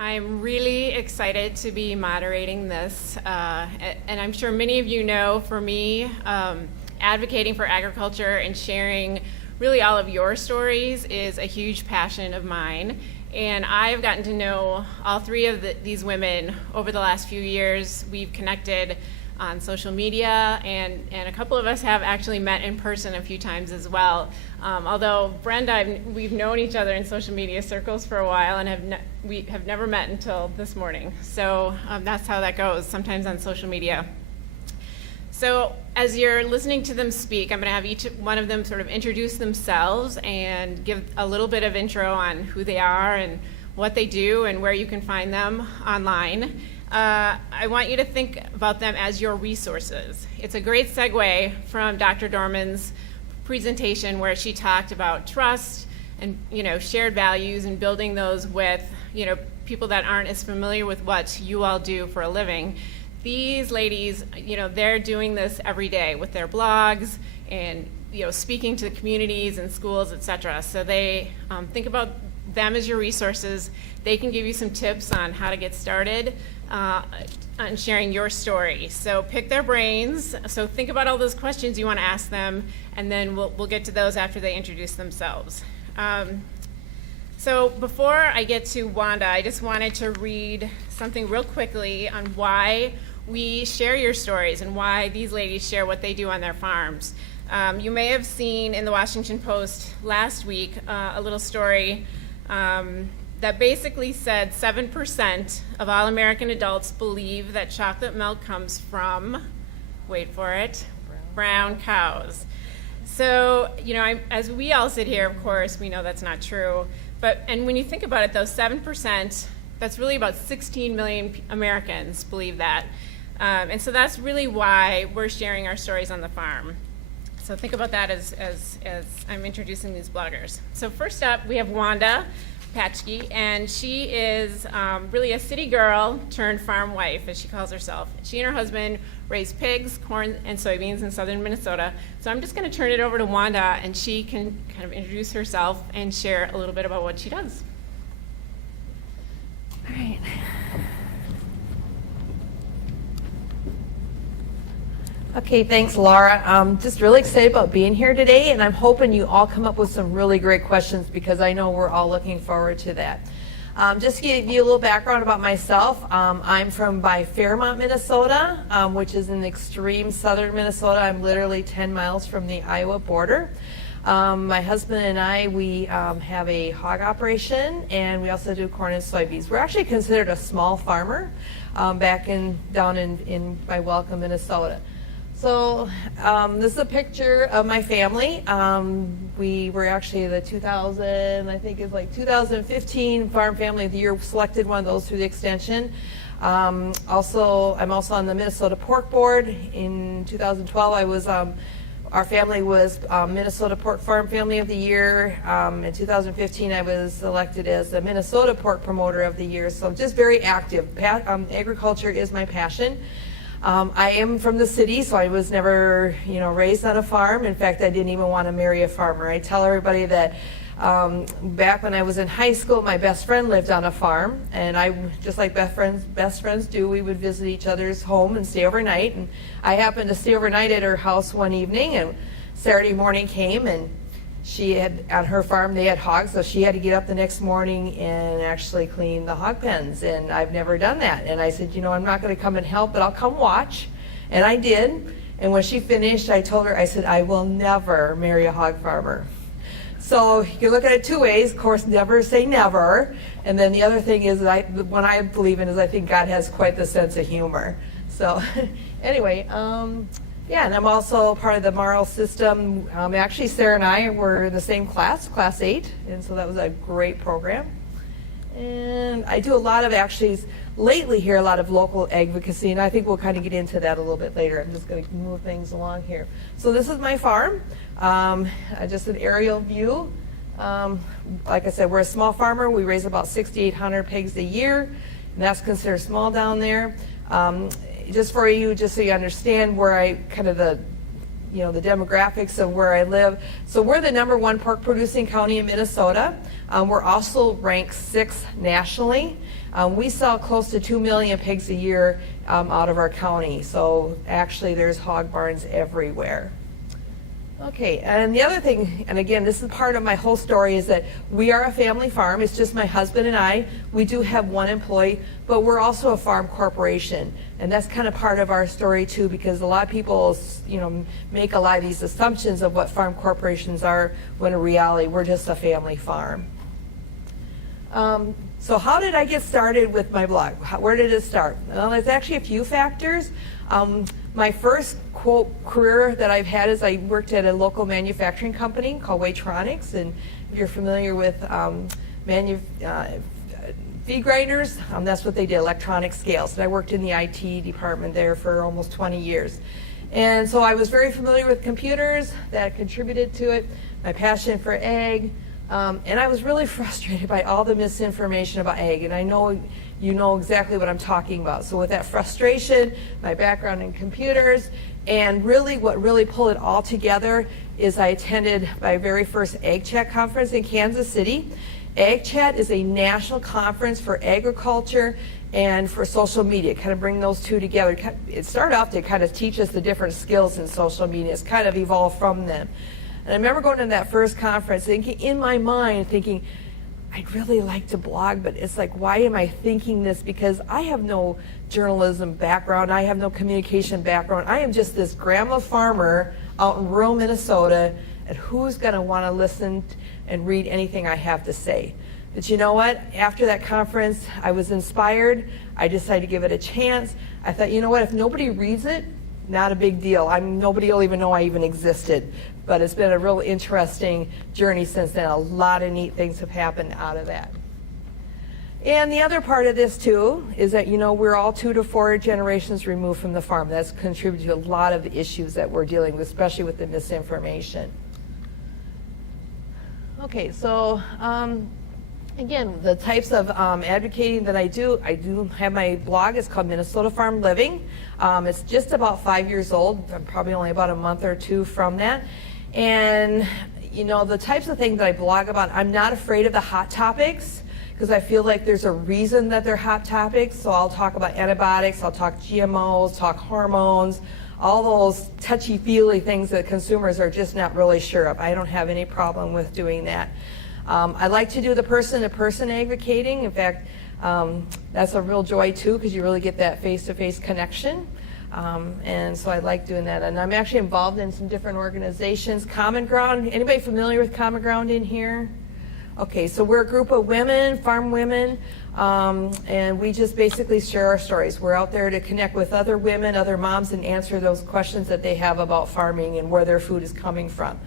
I'm really excited to be moderating this, and I'm sure many of you know, for me, advocating for agriculture and sharing really all of your stories is a huge passion of mine. And I have gotten to know all three of these women over the last few years. We've connected on social media, and a couple of us have actually met in person a few times as well. Although Brenda, we've known each other in social media circles for a while, and we have never met until this morning. So that's how that goes, sometimes on social media. So as you're listening to them speak, I'm going to have each one of them sort of introduce themselves and give a little bit of intro on who they are and what they do and where you can find them online. I want you to think about them as your resources. It's a great segue from Dr. Dorman's presentation where she talked about trust and shared values and building those with people that aren't as familiar with what you all do for a living. These ladies, they're doing this every day with their blogs and speaking to communities and schools, etc. So they think about them as your resources. They can give you some tips on how to get started on sharing your story. So pick their brains. So think about all those questions you want to ask them, and then we'll get to those after they introduce themselves. So before I get to Wanda, I just wanted to read something real quickly on why we share your stories and why these ladies share what they do on their farms. You may have seen in the Washington Post last week a little story that basically said 7% of all American adults believe that chocolate milk comes from, wait for it, brown cows. So, as we all sit here, of course, we know that's not true. And when you think about it, those 7%, that's really about 16 million Americans believe that. And so that's really why we're sharing our stories on the farm. So think about that as I'm introducing these bloggers. So first up, we have Wanda Patchke, and she is really a city girl turned farm wife, as she calls herself. She and her husband raise pigs, corn, and soybeans in southern Minnesota. So I'm just going to turn it over to Wanda, and she can kind of introduce herself and share a little bit about what she does. All right. Okay, thanks, Laura. I'm just really excited about being here today, and I'm hoping you all come up with some really great questions because I know we're all looking forward to that. Just to give you a little background about myself, I'm from Fairmont, Minnesota, which is in extreme southern Minnesota. I'm literally 10 miles from the Iowa border. My husband and I, we have a hog operation, and we also do corn and soybeans. We're actually considered a small farmer down in by Welcome, Minnesota. So this is a picture of my family. We were actually the 2015 Farm Family of the Year, selected one of those through the extension. I'm also on the Minnesota Pork Board. In 2012, our family was Minnesota Pork Farm Family of the Year. In 2015, I was elected as the Minnesota Pork Promoter of the Year. So just very active. Agriculture is my passion. I am from the city, so I was never, raised on a farm. In fact, I didn't even want to marry a farmer. I tell everybody that back when I was in high school, my best friend lived on a farm, and I, just like best friends do, we would visit each other's home and stay overnight. And I happened to stay overnight at her house one evening, and Saturday morning came, and she had, on her farm, they had hogs, so she had to get up the next morning and actually clean the hog pens, and I've never done that. And I said, I'm not going to come and help, but I'll come watch. And I did. And when she finished, I told her, I said, I will never marry a hog farmer. So you can look at it two ways. Of course, never say never. And then the other thing is, what I believe in is I think God has quite the sense of humor. So anyway, yeah, and I'm also part of the Marl system. Actually, Sarah and I were in the same class 8, and so that was a great program. And I do a lot of, lately here, a lot of local advocacy, and I think we'll kind of get into that a little bit later. I'm just going to move things along here. So this is my farm, just an aerial view. Like I said, we're a small farmer. We raise about 6,800 pigs a year, and that's considered small down there. Just so you understand where the demographics of where I live. So we're the #1 pork producing county in Minnesota. We're also ranked 6th nationally. We sell close to 2 million pigs a year out of our county. So actually there's hog barns everywhere. Okay, and the other thing, and again, this is part of my whole story, is that we are a family farm. It's just my husband and I. We do have one employee, but we're also a farm corporation. And that's kind of part of our story too, because a lot of people, make a lot of these assumptions of what farm corporations are, when in reality, we're just a family farm. So how did I get started with my blog? Where did it start? Well, there's actually a few factors. My first, quote, career that I've had is I worked at a local manufacturing company called Waitronics, and if you're familiar with feed grinders, that's what they did, electronic scales. And I worked in the IT department there for almost 20 years. And so I was very familiar with computers. That contributed to it, my passion for ag. And I was really frustrated by all the misinformation about ag, and I know you know exactly what I'm talking about. So with that frustration, my background in computers, and really what really pulled it all together is I attended my very first Ag Chat conference in Kansas City. Ag Chat is a national conference for agriculture and for social media, kind of bring those two together. It started off to kind of teach us the different skills in social media. It's kind of evolved from them. And I remember going to that first conference, thinking in my mind, I'd really like to blog, but it's like, why am I thinking this? Because I have no journalism background. I have no communication background. I am just this grandma farmer out in rural Minnesota, and who's going to want to listen and read anything I have to say? But you know what? After that conference, I was inspired. I decided to give it a chance. I thought, you know what? If nobody reads it, not a big deal. Nobody will even know I even existed. But it's been a real interesting journey since then. A lot of neat things have happened out of that. And the other part of this too is that, we're all 2 to 4 generations removed from the farm. That's contributed to a lot of the issues that we're dealing with, especially with the misinformation. Okay, so again, the types of advocating that I do have my blog. It's called Minnesota Farm Living. It's just about 5 years old. I'm probably only about a month or two from that. And, the types of things that I blog about, I'm not afraid of the hot topics because I feel like there's a reason that they're hot topics. So I'll talk about antibiotics, I'll talk GMOs, talk hormones, all those touchy-feely things that consumers are just not really sure of. I don't have any problem with doing that. I like to do the person-to-person advocating. In fact, that's a real joy too, because you really get that face-to-face connection. And so I like doing that. And I'm actually involved in some different organizations. Common Ground, anybody familiar with Common Ground in here? Okay, so we're a group of women, farm women, and we just basically share our stories. We're out there to connect with other women, other moms, and answer those questions that they have about farming and where their food is coming from.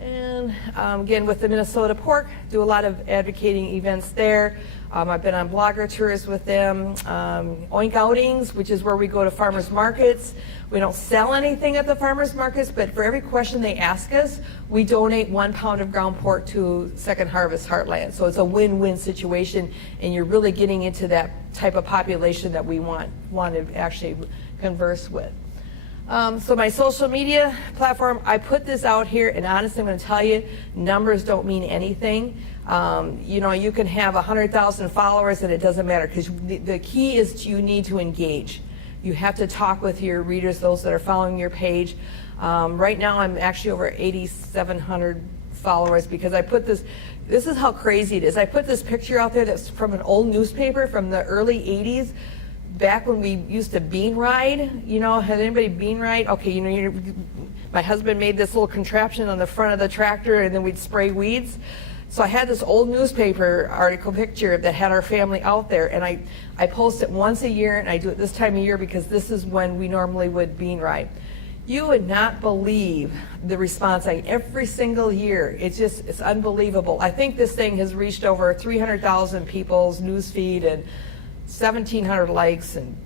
And again, with the Minnesota Pork, do a lot of advocating events there. I've been on blogger tours with them. Oink outings, which is where we go to farmers markets. We don't sell anything at the farmers markets, but for every question they ask us, we donate 1 pound of ground pork to Second Harvest Heartland. So it's a win-win situation, and you're really getting into that type of population that we want to actually converse with. So my social media platform, I put this out here, and honestly, I'm going to tell you, numbers don't mean anything. You can have 100,000 followers, and it doesn't matter, because the key is you need to engage. You have to talk with your readers, those that are following your page. Right now, I'm actually over 8,700 followers because I put this is how crazy it is. I put this picture out there that's from an old newspaper from the early 80s. Back when we used to bean ride, had anybody bean ride? Okay, my husband made this little contraption on the front of the tractor, and then we'd spray weeds. So I had this old newspaper article picture that had our family out there, and I post it once a year, and I do it this time of year because this is when we normally would bean ride. You would not believe the response every single year. It's unbelievable. I think this thing has reached over 300,000 people's news feed and 1,700 likes and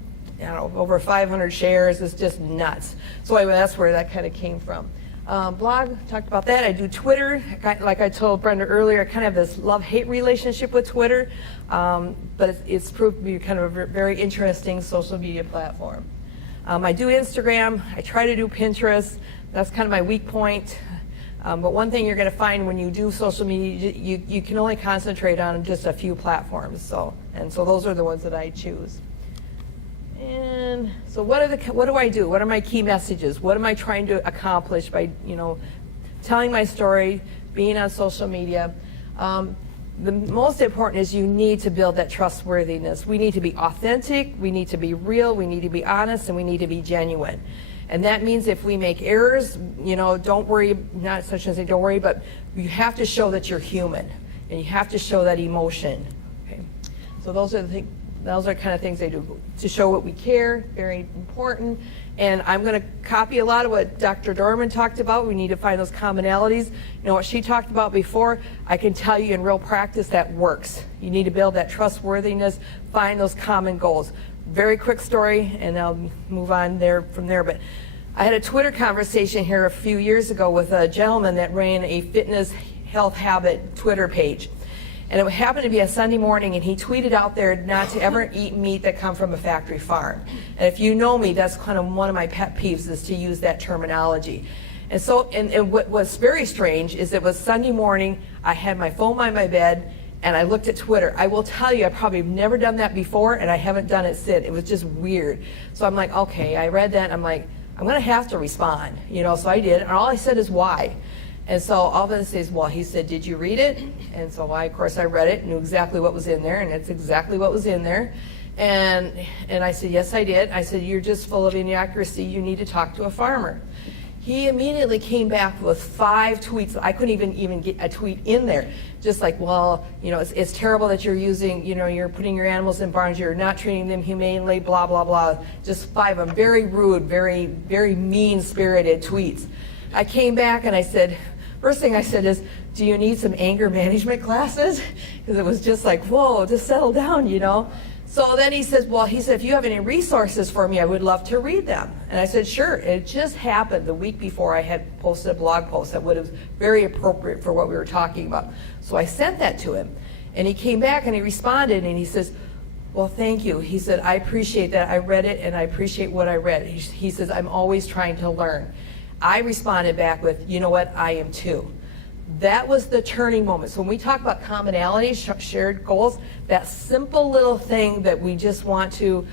over 500 shares. It's just nuts. So anyway, that's where that kind of came from. Blog, talked about that. I do Twitter. Like I told Brenda earlier, I kind of have this love-hate relationship with Twitter, but it's proved to be kind of a very interesting social media platform. I do Instagram. I try to do Pinterest, That's kind of my weak point. But one thing you're going to find when you do social media, you can only concentrate on just a few platforms. So those are the ones that I choose. And so what do I do? What are my key messages? What am I trying to accomplish by, telling my story, being on social media? The most important is you need to build that trustworthiness. We need to be authentic, we need to be real, we need to be honest, and we need to be genuine. And that means if we make errors, don't worry, not such as say don't worry, but you have to show that you're human, and you have to show that emotion. Okay? So those are kind of things I do to show what we care, very important. And I'm going to copy a lot of what Dr. Dorman talked about. We need to find those commonalities. What she talked about before, I can tell you in real practice that works. You need to build that trustworthiness, find those common goals. Very quick story, and I'll move on from there. But I had a Twitter conversation here a few years ago with a gentleman that ran a fitness health habit Twitter page. And it happened to be a Sunday morning, and he tweeted out there not to ever eat meat that come from a factory farm. And if you know me, that's kind of one of my pet peeves is to use that terminology. And so, and what was very strange is it was Sunday morning, I had my phone by my bed, and I looked at Twitter. I will tell you, I probably have never done that before, and I haven't done it since. It was just weird. So I'm like, okay, I read that, and I'm like, I'm going to have to respond. So I did, and all I said is why. And so all of it says, well, he said, did you read it? And so of course I read it, knew exactly what was in there, and it's exactly what was in there. And I said, yes, I did. I said, you're just full of inaccuracy. You need to talk to a farmer. He immediately came back with 5 tweets. I couldn't even get a tweet in there. Just like, well, it's terrible that you're using, you're putting your animals in barns, you're not treating them humanely, blah, blah, blah. Just 5 of them, very rude, very, very mean-spirited tweets. I came back and I said, first thing I said is, do you need some anger management classes? Because it was just like, whoa, just settle down, So then he says, if you have any resources for me, I would love to read them. And I said, sure. It just happened the week before I had posted a blog post that would have very appropriate for what we were talking about. So I sent that to him. And he came back and he responded and he says, well, thank you. He said, I appreciate that. I read it and I appreciate what I read. He says, I'm always trying to learn. I responded back with, you know what, I am too. That was the turning moment. So when we talk about commonalities, shared goals, that simple little thing that we just want to,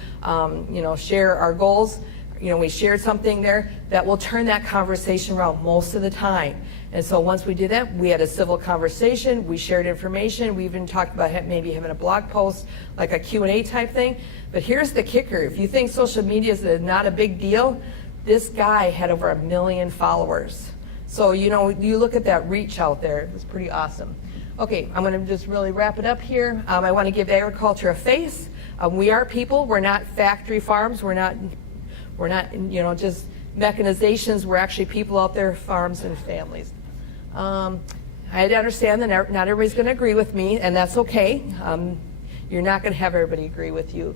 share our goals, we shared something there, that will turn that conversation around most of the time. And so once we did that, we had a civil conversation, we shared information, we even talked about maybe having a blog post, like a Q&A type thing. But here's the kicker. If you think social media is not a big deal, this guy had over 1 million followers. So, you look at that reach out there, it was pretty awesome. Okay, I'm going to just really wrap it up here. I want to give agriculture a face. We are people. We're not factory farms. We're not, just mechanizations. We're actually people out there, farms and families. I understand that not everybody's going to agree with me, and that's okay. You're not going to have everybody agree with you.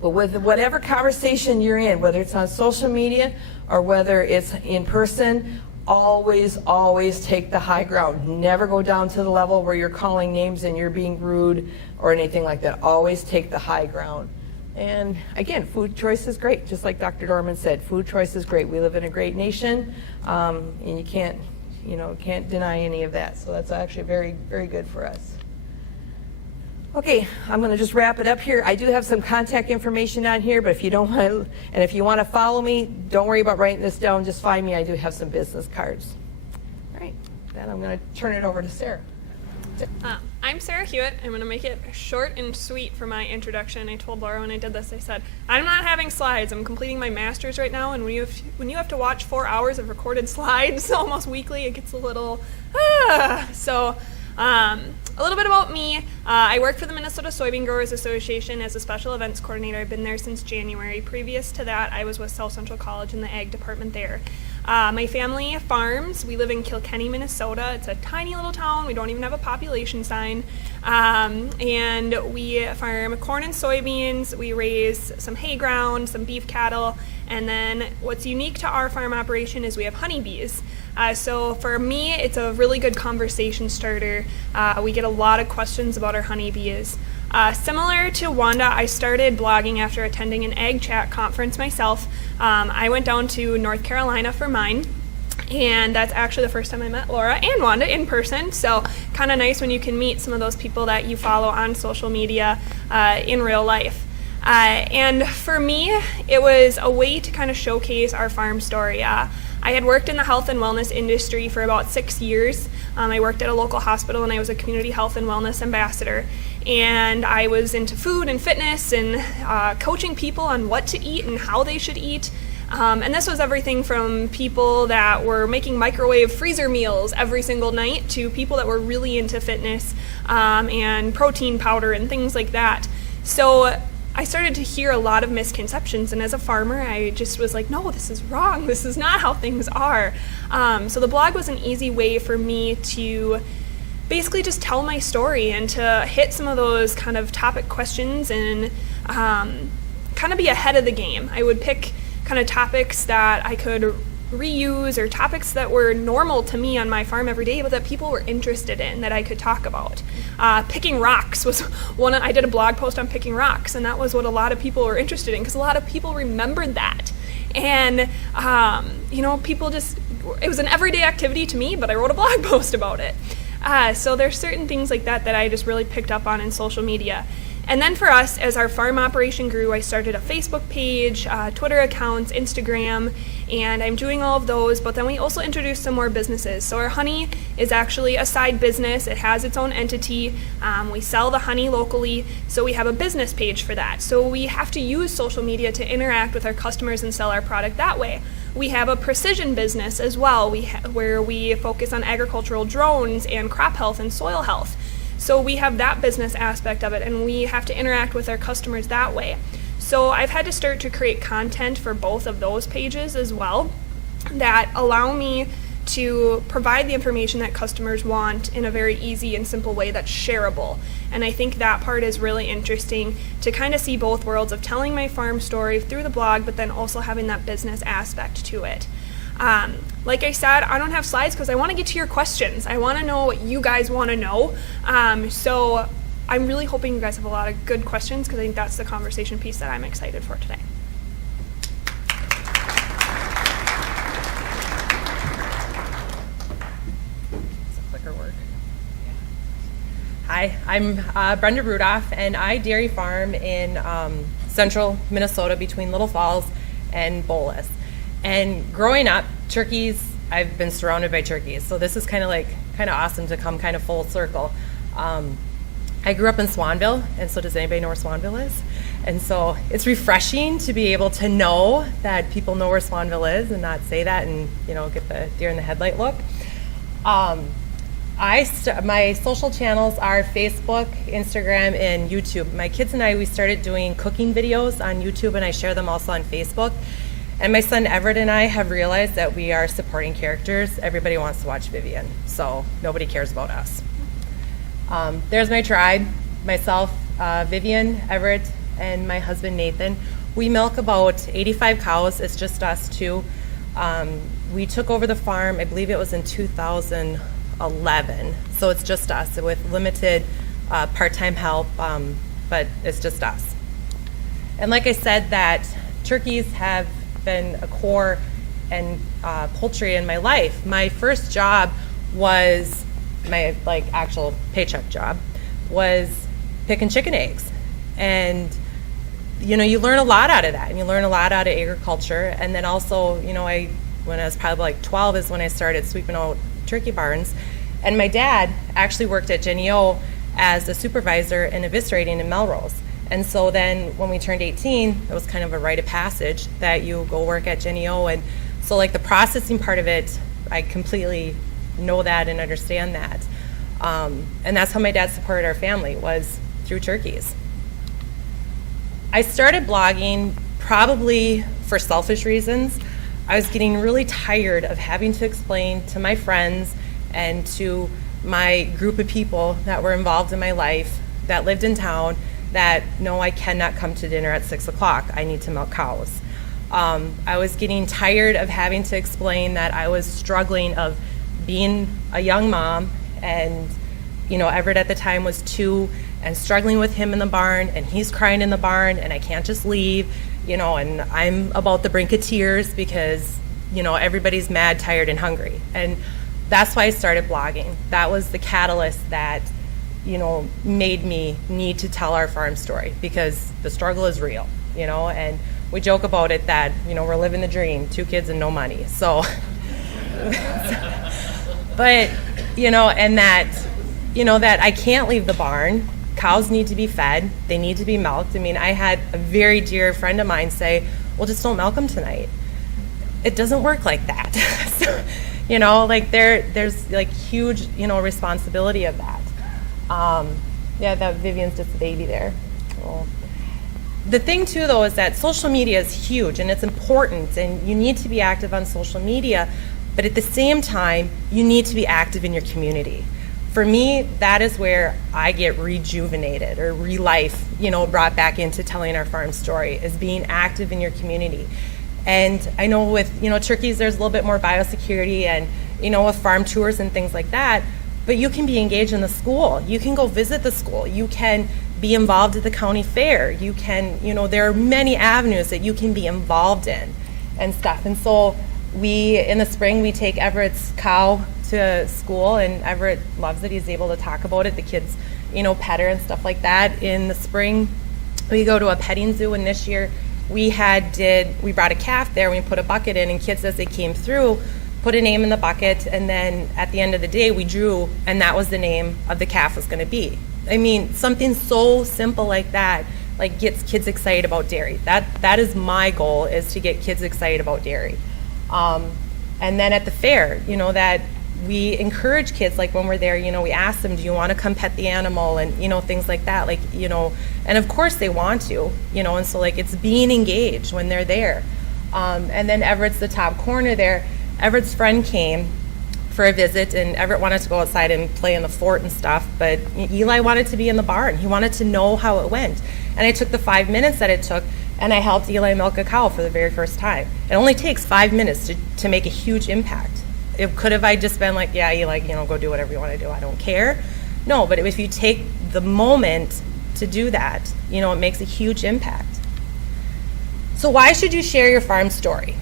But with whatever conversation you're in, whether it's on social media or whether it's in person, always, always take the high ground. Never go down to the level where you're calling names and you're being rude or anything like that. Always take the high ground. And again, food choice is great. Just like Dr. Dorman said, food choice is great. We live in a great nation, and you can't deny any of that. So that's actually very, very good for us. Okay, I'm going to just wrap it up here. I do have some contact information on here, but if you don't want to, and if you want to follow me, don't worry about writing this down. Just find me. I do have some business cards. All right, then I'm going to turn it over to Sarah. I'm Sarah Hewitt. I'm going to make it short and sweet for my introduction. I told Laura when I did this, I said, I'm not having slides. I'm completing my master's right now, and when you have to watch 4 hours of recorded slides almost weekly, it gets a little, a little bit about me. I work for the Minnesota Soybean Growers Association as a special events coordinator. I've been there since January. Previous to that, I was with South Central College in the ag department there. My family farms. We live in Kilkenny, Minnesota. It's a tiny little town. We don't even have a population sign. And we farm corn and soybeans. We raise some hay ground, some beef cattle. And then what's unique to our farm operation is we have honeybees. So for me, it's a really good conversation starter. We get a lot of questions about our honeybees. Similar to Wanda, I started blogging after attending an Ag Chat conference myself. I went down to North Carolina for mine, and that's actually the first time I met Laura and Wanda in person, so kind of nice when you can meet some of those people that you follow on social media in real life. And for me, it was a way to kind of showcase our farm story. I had worked in the health and wellness industry for about 6 years. I worked at a local hospital and I was a community health and wellness ambassador. And I was into food and fitness and coaching people on what to eat and how they should eat. And this was everything from people that were making microwave freezer meals every single night to people that were really into fitness and protein powder and things like that. So I started to hear a lot of misconceptions, and as a farmer, I just was like, no, this is wrong. This is not how things are. So the blog was an easy way for me to basically just tell my story and to hit some of those kind of topic questions and kind of be ahead of the game. I would pick kind of topics that I could reuse or topics that were normal to me on my farm every day but that people were interested in that I could talk about. Picking rocks was one. I did a blog post on picking rocks, and that was what a lot of people were interested in because a lot of people remembered that. And people just, it was an everyday activity to me, but I wrote a blog post about it. So there's certain things like that that I just really picked up on in social media. And then for us, as our farm operation grew, I started a Facebook page, Twitter accounts, Instagram, and I'm doing all of those, but then we also introduced some more businesses. So our honey is actually a side business. It has its own entity. We sell the honey locally, so we have a business page for that. So we have to use social media to interact with our customers and sell our product that way. We have a precision business as well, where we focus on agricultural drones and crop health and soil health. So we have that business aspect of it, and we have to interact with our customers that way. So I've had to start to create content for both of those pages as well that allow me to provide the information that customers want in a very easy and simple way that's shareable. And I think that part is really interesting to kind of see both worlds of telling my farm story through the blog, but then also having that business aspect to it. Like I said, I don't have slides because I want to get to your questions. I want to know what you guys want to know. So I'm really hoping you guys have a lot of good questions because I think that's the conversation piece that I'm excited for today. Does the clicker work? Hi, I'm Brenda Rudolph, and I dairy farm in central Minnesota between Little Falls and Bolus. And growing up, turkeys, I've been surrounded by turkeys, so this is kind of awesome to come kind of full circle. I grew up in Swanville, and so does anybody know where Swanville is? And so it's refreshing to be able to know that people know where Swanville is and not say that and get the deer in the headlight look. My social channels are Facebook, Instagram, and YouTube. My kids and I, we started doing cooking videos on YouTube, and I share them also on Facebook. And my son Everett and I have realized that we are supporting characters. Everybody wants to watch Vivian, so nobody cares about us. There's my tribe, myself, Vivian, Everett, and my husband Nathan. We milk about 85 cows. It's just us two. We took over the farm, I believe it was in 2011. So it's just us with limited part-time help, but it's just us. And like I said, that turkeys have been a core and poultry in my life. My first job was my actual paycheck job was picking chicken eggs, and you learn a lot out of that, and you learn a lot out of agriculture. And then also when I was probably 12 is when I started sweeping out turkey barns, and my dad actually worked at Jennie-O as a supervisor in eviscerating in Melrose. And so then when we turned 18, it was kind of a rite of passage that you go work at Jennie-O. And so the processing part of it, I completely know that and understand that. And that's how my dad supported our family, was through turkeys. I started blogging probably for selfish reasons. I was getting really tired of having to explain to my friends and to my group of people that were involved in my life that lived in town that no, I cannot come to dinner at 6 o'clock. I need to milk cows. I was getting tired of having to explain that I was struggling of being a young mom and Everett at the time was 2 and struggling with him in the barn, and he's crying in the barn, and I can't just leave, and I'm about the brink of tears because, everybody's mad, tired, and hungry. And that's why I started blogging. That was the catalyst that, made me need to tell our farm story, because the struggle is real, and we joke about it that, we're living the dream, 2 kids and no money. So, but, and that I can't leave the barn. Cows need to be fed. They need to be milked. I mean, I had a very dear friend of mine say, well, just don't milk them tonight. It doesn't work like that. So, there's like huge, responsibility of that. That Vivian's just a baby there. Well, the thing too, though, is that social media is huge and it's important, and you need to be active on social media, but at the same time, you need to be active in your community. For me, that is where I get rejuvenated or re-life, brought back into telling our farm story, is being active in your community. And I know with, turkeys, there's a little bit more biosecurity and, with farm tours and things like that, but you can be engaged in the school. You can go visit the school. You can be involved at the county fair. You can, there are many avenues that you can be involved in and stuff. And so in the spring, we take Everett's cow to school, and Everett loves it. He's able to talk about it. The kids, pet her and stuff like that. In the spring, we go to a petting zoo, and this year we brought a calf there, and we put a bucket in, and kids, as they came through, put a name in the bucket, and then at the end of the day we drew, and that was the name of the calf was going to be. I mean, something so simple like that, like, gets kids excited about dairy. That is my goal, is to get kids excited about dairy. And then at the fair, that we encourage kids, like when we're there, we ask them, do you want to come pet the animal, and things like that, like, and of course they want to, and so, like, it's being engaged when they're there. And then Everett's the top corner there. Everett's friend came for a visit, and Everett wanted to go outside and play in the fort and stuff, but Eli wanted to be in the barn. He wanted to know how it went. And I took the 5 minutes that it took, and I helped Eli milk a cow for the very first time. It only takes 5 minutes to make a huge impact. Could have I just been like, yeah, Eli, go do whatever you want to do, I don't care? No, but if you take the moment to do that, it makes a huge impact. So why should you share your farm story?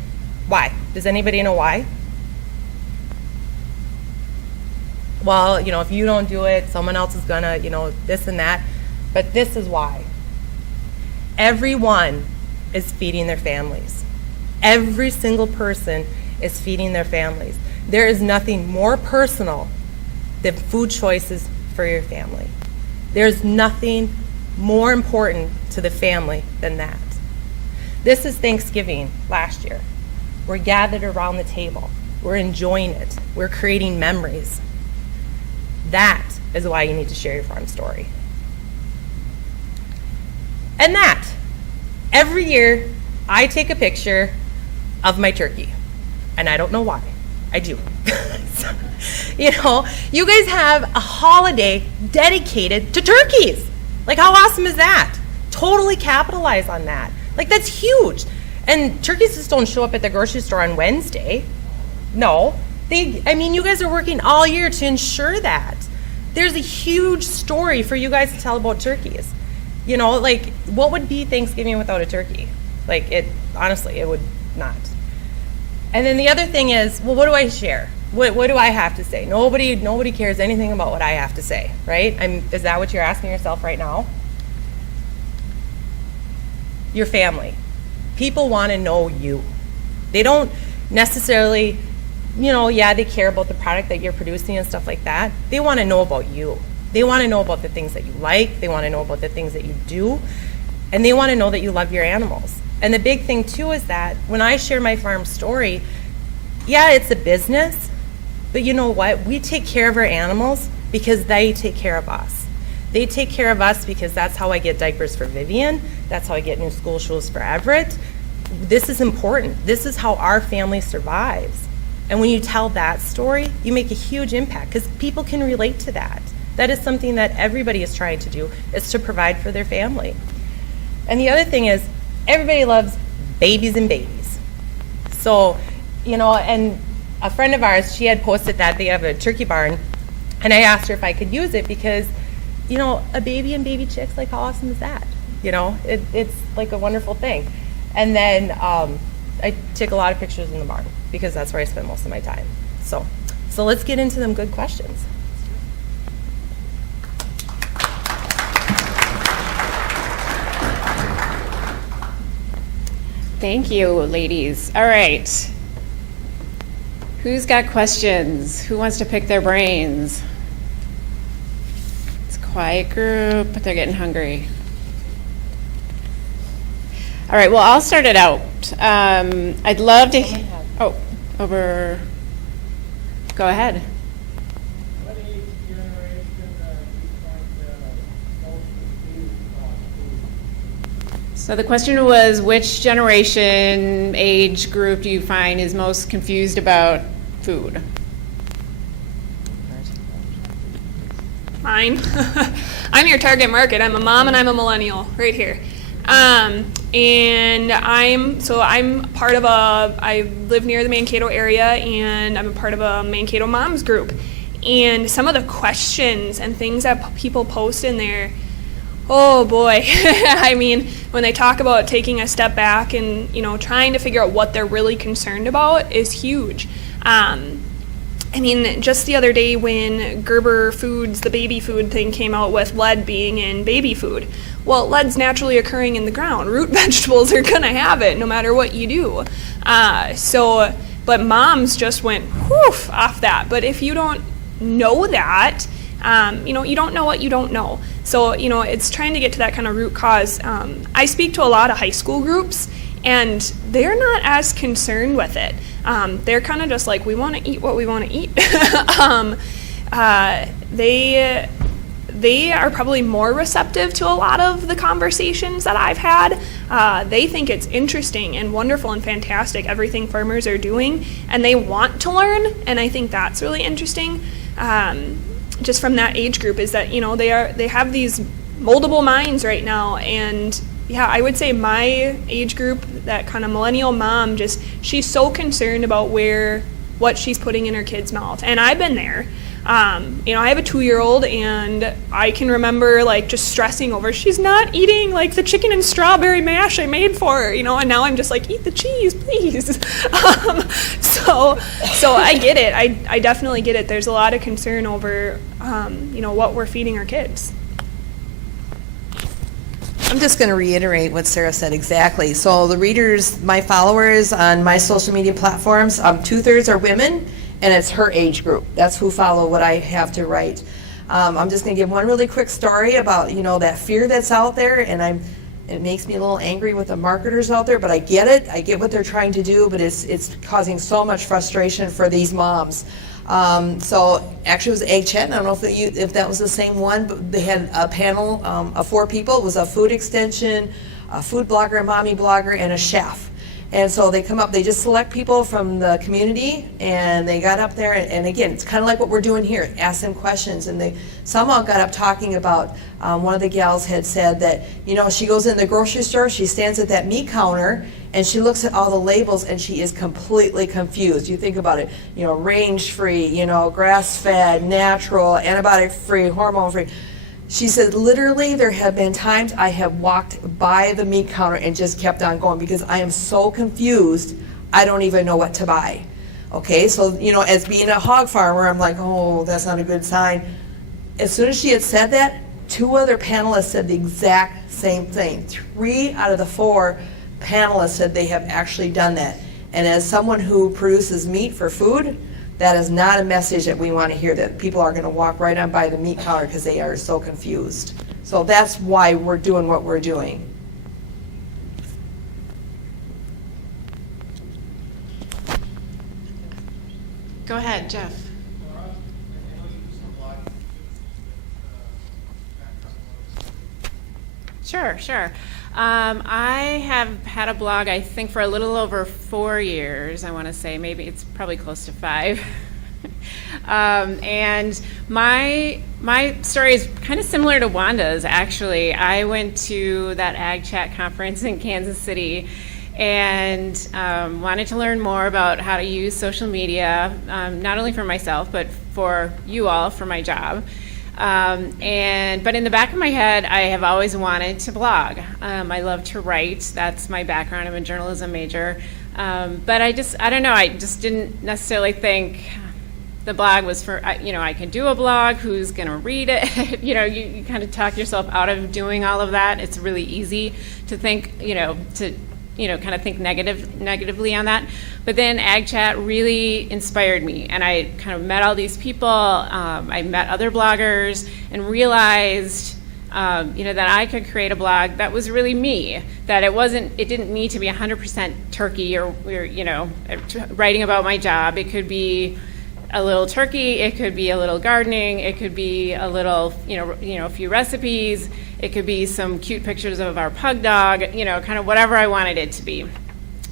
Why? Does anybody know why? Well, if you don't do it, someone else is gonna, this and that. But this is why. Everyone is feeding their families. Every single person is feeding their families. There is nothing more personal than food choices for your family. There's nothing more important to the family than that. This is Thanksgiving last year. We're gathered around the table. We're enjoying it. We're creating memories. That is why you need to share your farm story. And that, every year, I take a picture of my turkey. And I don't know why. I do. You guys have a holiday dedicated to turkeys. Like, how awesome is that? Totally capitalize on that. Like, that's huge. And turkeys just don't show up at the grocery store on Wednesday. No. You guys are working all year to ensure that. There's a huge story for you guys to tell about turkeys. What would be Thanksgiving without a turkey? Honestly, it would not. And then the other thing is, well, what do I share? What do I have to say? Nobody cares anything about what I have to say, right? Is that what you're asking yourself right now? Your family. People want to know you. They don't necessarily, they care about the product that you're producing and stuff like that. They want to know about you. They want to know about the things that you like. They want to know about the things that you do. And they want to know that you love your animals. And the big thing too is that when I share my farm story, yeah, it's a business, but you know what? We take care of our animals because they take care of us. They take care of us because that's how I get diapers for Vivian. That's how I get new school shoes for Everett. This is important. This is how our family survives. And when you tell that story, you make a huge impact because people can relate to that. That is something that everybody is trying to do, is to provide for their family. And the other thing is, everybody loves babies and babies. So, and a friend of ours, she had posted that they have a turkey barn And I asked her if I could use it because, you know, a baby and baby chicks, like how awesome is that? You know, it's like a wonderful thing. And then I take a lot of pictures in the barn because that's where I spend most of my time. So let's get into them good questions. Thank you, ladies. All right. Who's got questions? Who wants to pick their brains? It's a quiet group, but they're getting hungry. All right, well, I'll start it out. I'd love to, oh, over, go ahead. What age generation do you think most confused about food? So the question was, which generation, age group do you find is most confused about food? Mine. I'm your target market. I'm a mom and I'm a millennial right here. And I'm part of I live near the Mankato area, and I'm a part of a Mankato moms group. And some of the questions and things that people post in there, oh boy. I mean, when they talk about taking a step back and, you know, trying to figure out what they're really concerned about is huge. I mean, just the other day when Gerber Foods, the baby food thing, came out with lead being in baby food. Well, lead's naturally occurring in the ground. Root vegetables are going to have it no matter what you do. But moms just went whoof off that. But if you don't know that, you know, you don't know what you don't know. So, you know, it's trying to get to that kind of root cause. I speak to a lot of high school groups, and they're not as concerned with it. They're kind of just like, we want to eat what we want to eat. They are probably more receptive to a lot of the conversations that I've had. They think it's interesting and wonderful and fantastic, everything farmers are doing, and they want to learn, and I think that's really interesting. Just from that age group is that, you know, they have these moldable minds right now, and yeah, I would say my age group, that kind of millennial mom, she's so concerned about what she's putting in her kid's mouth. And I've been there. You know, I have a 2-year-old, and I can remember like just stressing over, she's not eating like the chicken and strawberry mash I made for her, you know, and now I'm just like, eat the cheese, please. So I get it. I definitely get it. There's a lot of concern over, you know, what we're feeding our kids. I'm just going to reiterate what Sarah said exactly. So the readers, my followers on my social media platforms, 2/3 are women, and it's her age group. That's who follow what I have to write. I'm just going to give one really quick story about, you know, that fear that's out there, and it makes me a little angry with the marketers out there, but I get it. I get what they're trying to do, but it's causing so much frustration for these moms. So actually it was Egg Chat, and I don't know if that was the same one, but they had a panel of 4 people. It was a food extension, a food blogger, a mommy blogger, and a chef. And so they come up, they just select people from the community, and they got up there, and again, it's kind of like what we're doing here, ask them questions. And they somehow got up talking about, one of the gals had said that, you know, she goes in the grocery store, she stands at that meat counter, and she looks at all the labels, and she is completely confused. You think about it, you know, range-free, you know, grass-fed, natural, antibiotic-free, hormone-free. She said, literally, there have been times I have walked by the meat counter and just kept on going because I am so confused, I don't even know what to buy. Okay, so, you know, as being a hog farmer, I'm like, oh, that's not a good sign. As soon as she had said that, 2 other panelists said the exact same thing. 3 out of the 4 panelists said they have actually done that. And as someone who produces meat for food, that is not a message that we want to hear, that people are going to walk right on by the meat counter because they are so confused. So that's why we're doing what we're doing. Go ahead, Jeff. Sure. I have had a blog, I think, for a little over 4 years, I want to say. Maybe it's probably close to 5. And my story is kind of similar to Wanda's, actually. I went to that Ag Chat conference in Kansas City, and wanted to learn more about how to use social media, not only for myself, but for you all, for my job. But in the back of my head, I have always wanted to blog. I love to write. That's my background. I'm a journalism major. But I don't know, I just didn't necessarily think the blog was for, I could do a blog, who's going to read it? You kind of talk yourself out of doing all of that. It's really easy to think, kind of think negatively on that. But then Ag Chat really inspired me, and I kind of met all these people. I met other bloggers and realized, that I could create a blog that was really me. That it didn't need to be 100% turkey or writing about my job. It could be a little turkey, it could be a little gardening, it could be a little, a few recipes, it could be some cute pictures of our pug dog, kind of whatever I wanted it to be.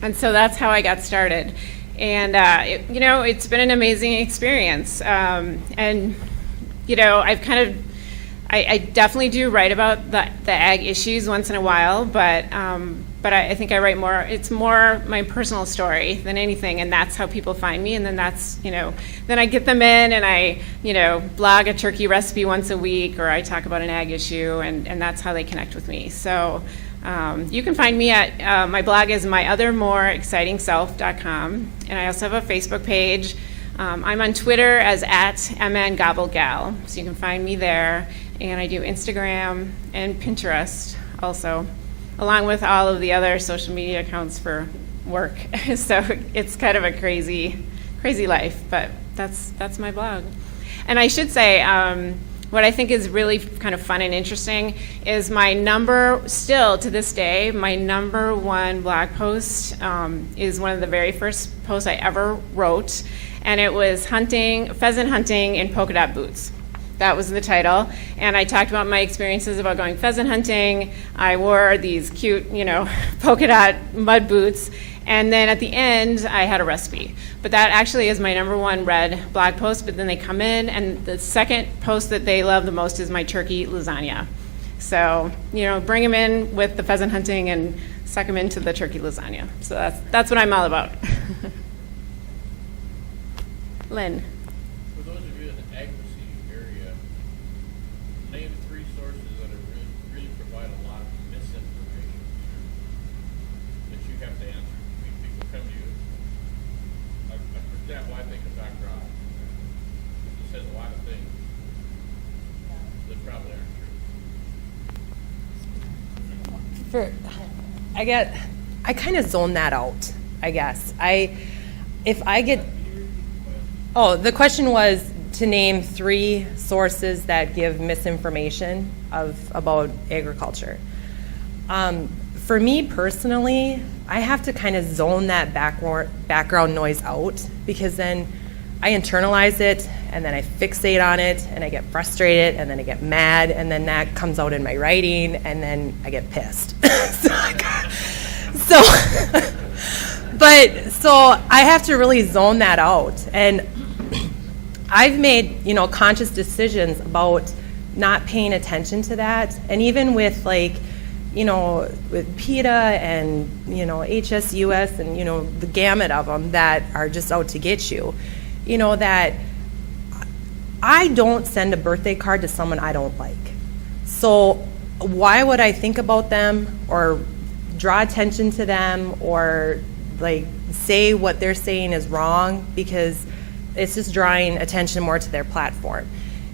And so that's how I got started. And, it's been an amazing experience. I definitely do write about the ag issues once in a while, but I think I write more, it's more my personal story than anything, and that's how people find me, and then that's, then I get them in and I, blog a turkey recipe once a week, or I talk about an ag issue, and that's how they connect with me. So you can find me at, my blog is myothermoreexcitingself.com, and I also have a Facebook page. I'm on Twitter as @MNGobbleGal, so you can find me there, and I do Instagram and Pinterest also, along with all of the other social media accounts for work. So it's kind of a crazy life, but that's my blog. And I should say, what I think is really kind of fun and interesting is still to this day, my number one blog post is one of the very first posts I ever wrote, and it was pheasant hunting in polka dot boots. That was the title, and I talked about my experiences about going pheasant hunting. I wore these cute, polka dot mud boots, and then at the end, I had a recipe. But that actually is my number one read blog post, but then they come in, and the second post that they love the most is my turkey lasagna. So, bring them in with the pheasant hunting and suck them into the turkey lasagna. So that's what I'm all about. Lynn. For those of you in the ag area, name 3 sources that have really provide a lot of misinformation that you have to answer. People come to you. For example, I think of Dr. Oz. He says a lot of things that probably aren't true. I kind of zone that out, I guess. The question was to name 3 sources that give misinformation about agriculture. For me personally, I have to kind of zone that background noise out, because then I internalize it, and then I fixate on it, and I get frustrated, and then I get mad, and then that comes out in my writing, and then I get pissed. So I have to really zone that out. And I've made, conscious decisions about not paying attention to that. And even with with PETA and, HSUS and, the gamut of them that are just out to get you, that I don't send a birthday card to someone I don't like. So why would I think about them or draw attention to them or say what they're saying is wrong, because it's just drawing attention more to their platform.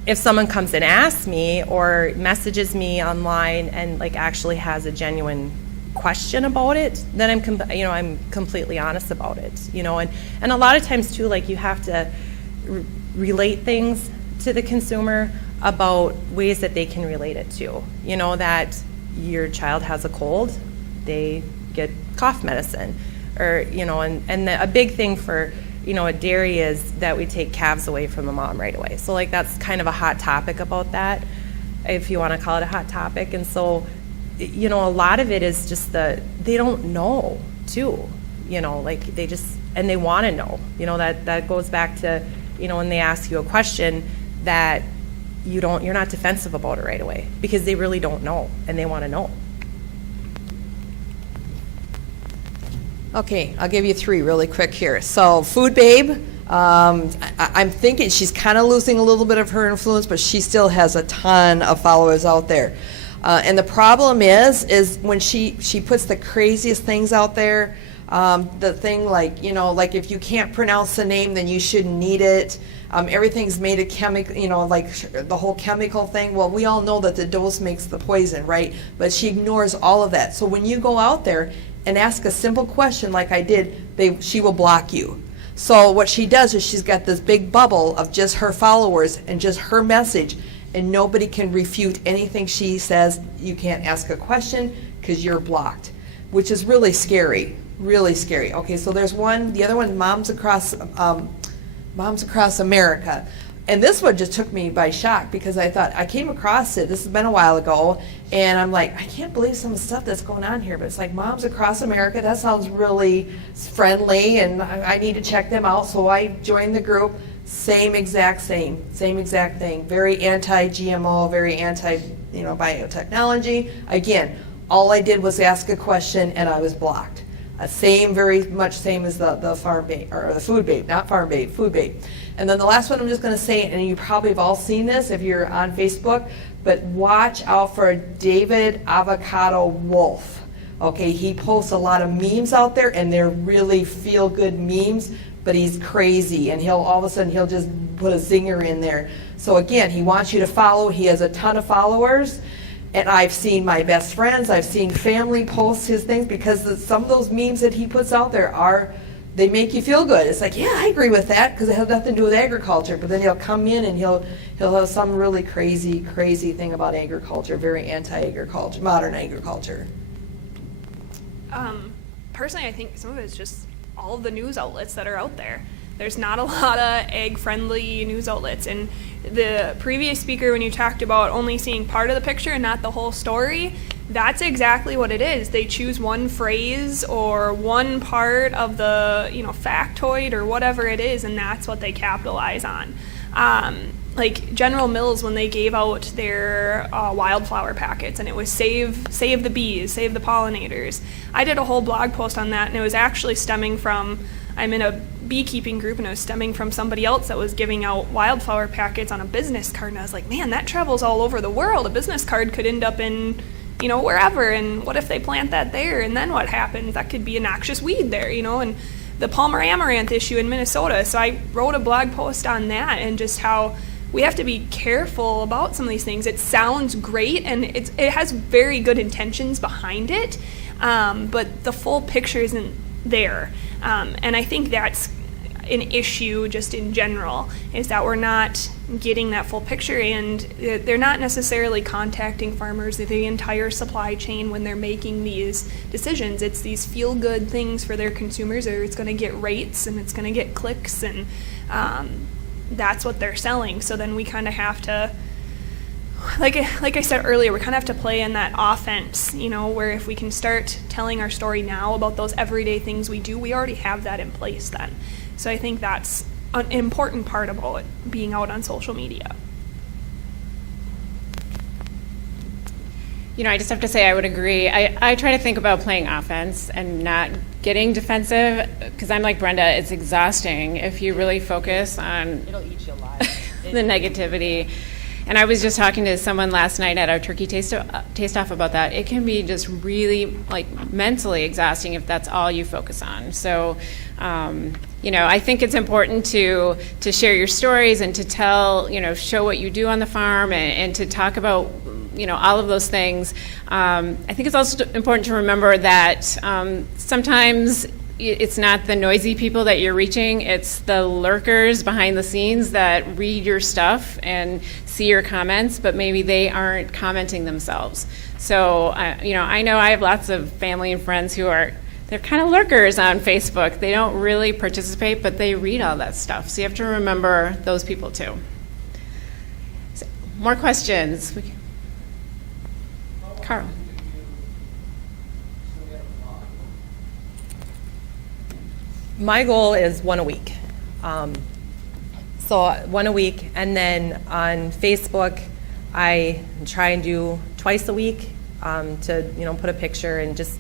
If someone comes and asks me or messages me online and actually has a genuine question about it, then I'm completely honest about it. And a lot of times too, you have to relate things to the consumer about ways that they can relate it to. That your child has a cold, they get cough medicine, or a big thing for a dairy is that we take calves away from the mom right away. So that's kind of a hot topic about that, if you want to call it a hot topic. And so a lot of it is just they don't know too, they just, and they want to know, that goes back to, when they ask you a question that you're not defensive about it right away, because they really don't know and they want to know. Okay, I'll give you 3 really quick here. So, Food Babe, I'm thinking she's kind of losing a little bit of her influence, but she still has a ton of followers out there. And the problem is when she puts the craziest things out there, the thing like, you know, like if you can't pronounce the name, then you shouldn't need it. Everything's made of chemical, you know, like the whole chemical thing. Well, we all know that the dose makes the poison, right? But she ignores all of that. So when you go out there and ask a simple question like I did, she will block you. So what she does is she's got this big bubble of just her followers and just her message, and nobody can refute anything she says. You can't ask a question because you're blocked, which is really scary, really scary. Okay, so there's one. The other one, Moms Across America. And this one just took me by shock because I thought, I came across it, this has been a while ago, and I'm like, I can't believe some of the stuff that's going on here, but it's like Moms Across America, that sounds really friendly, and I need to check them out, so I joined the group. Same exact thing, very anti-GMO, very biotechnology. Again, all I did was ask a question and I was blocked. Very much same as the Farm Babe, or the Food Babe, not Farm Babe, Food Babe. And then the last one I'm just going to say, and you probably have all seen this if you're on Facebook, but watch out for David Avocado Wolf. Okay, he posts a lot of memes out there, and they're really feel-good memes, but he's crazy, and all of a sudden he'll just put a zinger in there. So again, he wants you to follow. He has a ton of followers. And I've seen my best friends, I've seen family post his things, because some of those memes that he puts out there they make you feel good. It's like, yeah, I agree with that, because it has nothing to do with agriculture. But then he'll come in and he'll have some really crazy thing about agriculture, very anti-agriculture, modern agriculture. Personally, I think some of it is just all of the news outlets that are out there. There's not a lot of egg-friendly news outlets. And the previous speaker, when you talked about only seeing part of the picture and not the whole story, that's exactly what it is. They choose one phrase or one part of the, factoid or whatever it is, and that's what they capitalize on. Like General Mills, when they gave out their wildflower packets, and it was save the bees, save the pollinators. I did a whole blog post on that, and it was actually stemming from, I'm in a beekeeping group, and it was stemming from somebody else that was giving out wildflower packets on a business card, and I was like, man, that travels all over the world. A business card could end up in, wherever, and what if they plant that there, and then what happens? That could be a noxious weed there, and the Palmer amaranth issue in Minnesota. So I wrote a blog post on that, and just how we have to be careful about some of these things. It sounds great, and it has very good intentions behind it, but the full picture isn't there. And I think that's an issue just in general, is that we're not getting that full picture, and they're not necessarily contacting farmers, the entire supply chain, when they're making these decisions. It's these feel-good things for their consumers, or it's going to get rates and it's going to get clicks, and that's what they're selling. So then we kind of have to, like I said earlier, we kind of have to play in that offense, where if we can start telling our story now about those everyday things we do, we already have that in place then. So I think that's an important part about being out on social media. I just have to say I would agree. I try to think about playing offense and not getting defensive, because I'm like Brenda, it's exhausting if you really focus on It'll eat you alive. the negativity. And I was just talking to someone last night at our turkey taste-off about that. It can be just really mentally exhausting if that's all you focus on. So, I think it's important to share your stories and to tell, show what you do on the farm, and to talk about, all of those things. I think it's also important to remember that sometimes it's not the noisy people that you're reaching, it's the lurkers behind the scenes that read your stuff and see your comments, but maybe they aren't commenting themselves. So, I know I have lots of family and friends who they're kind of lurkers on Facebook. They don't really participate, but they read all that stuff. So you have to remember those people too. So, more questions? Carl. My goal is one a week. So one a week, and then on Facebook, I try and do twice a week to put a picture and just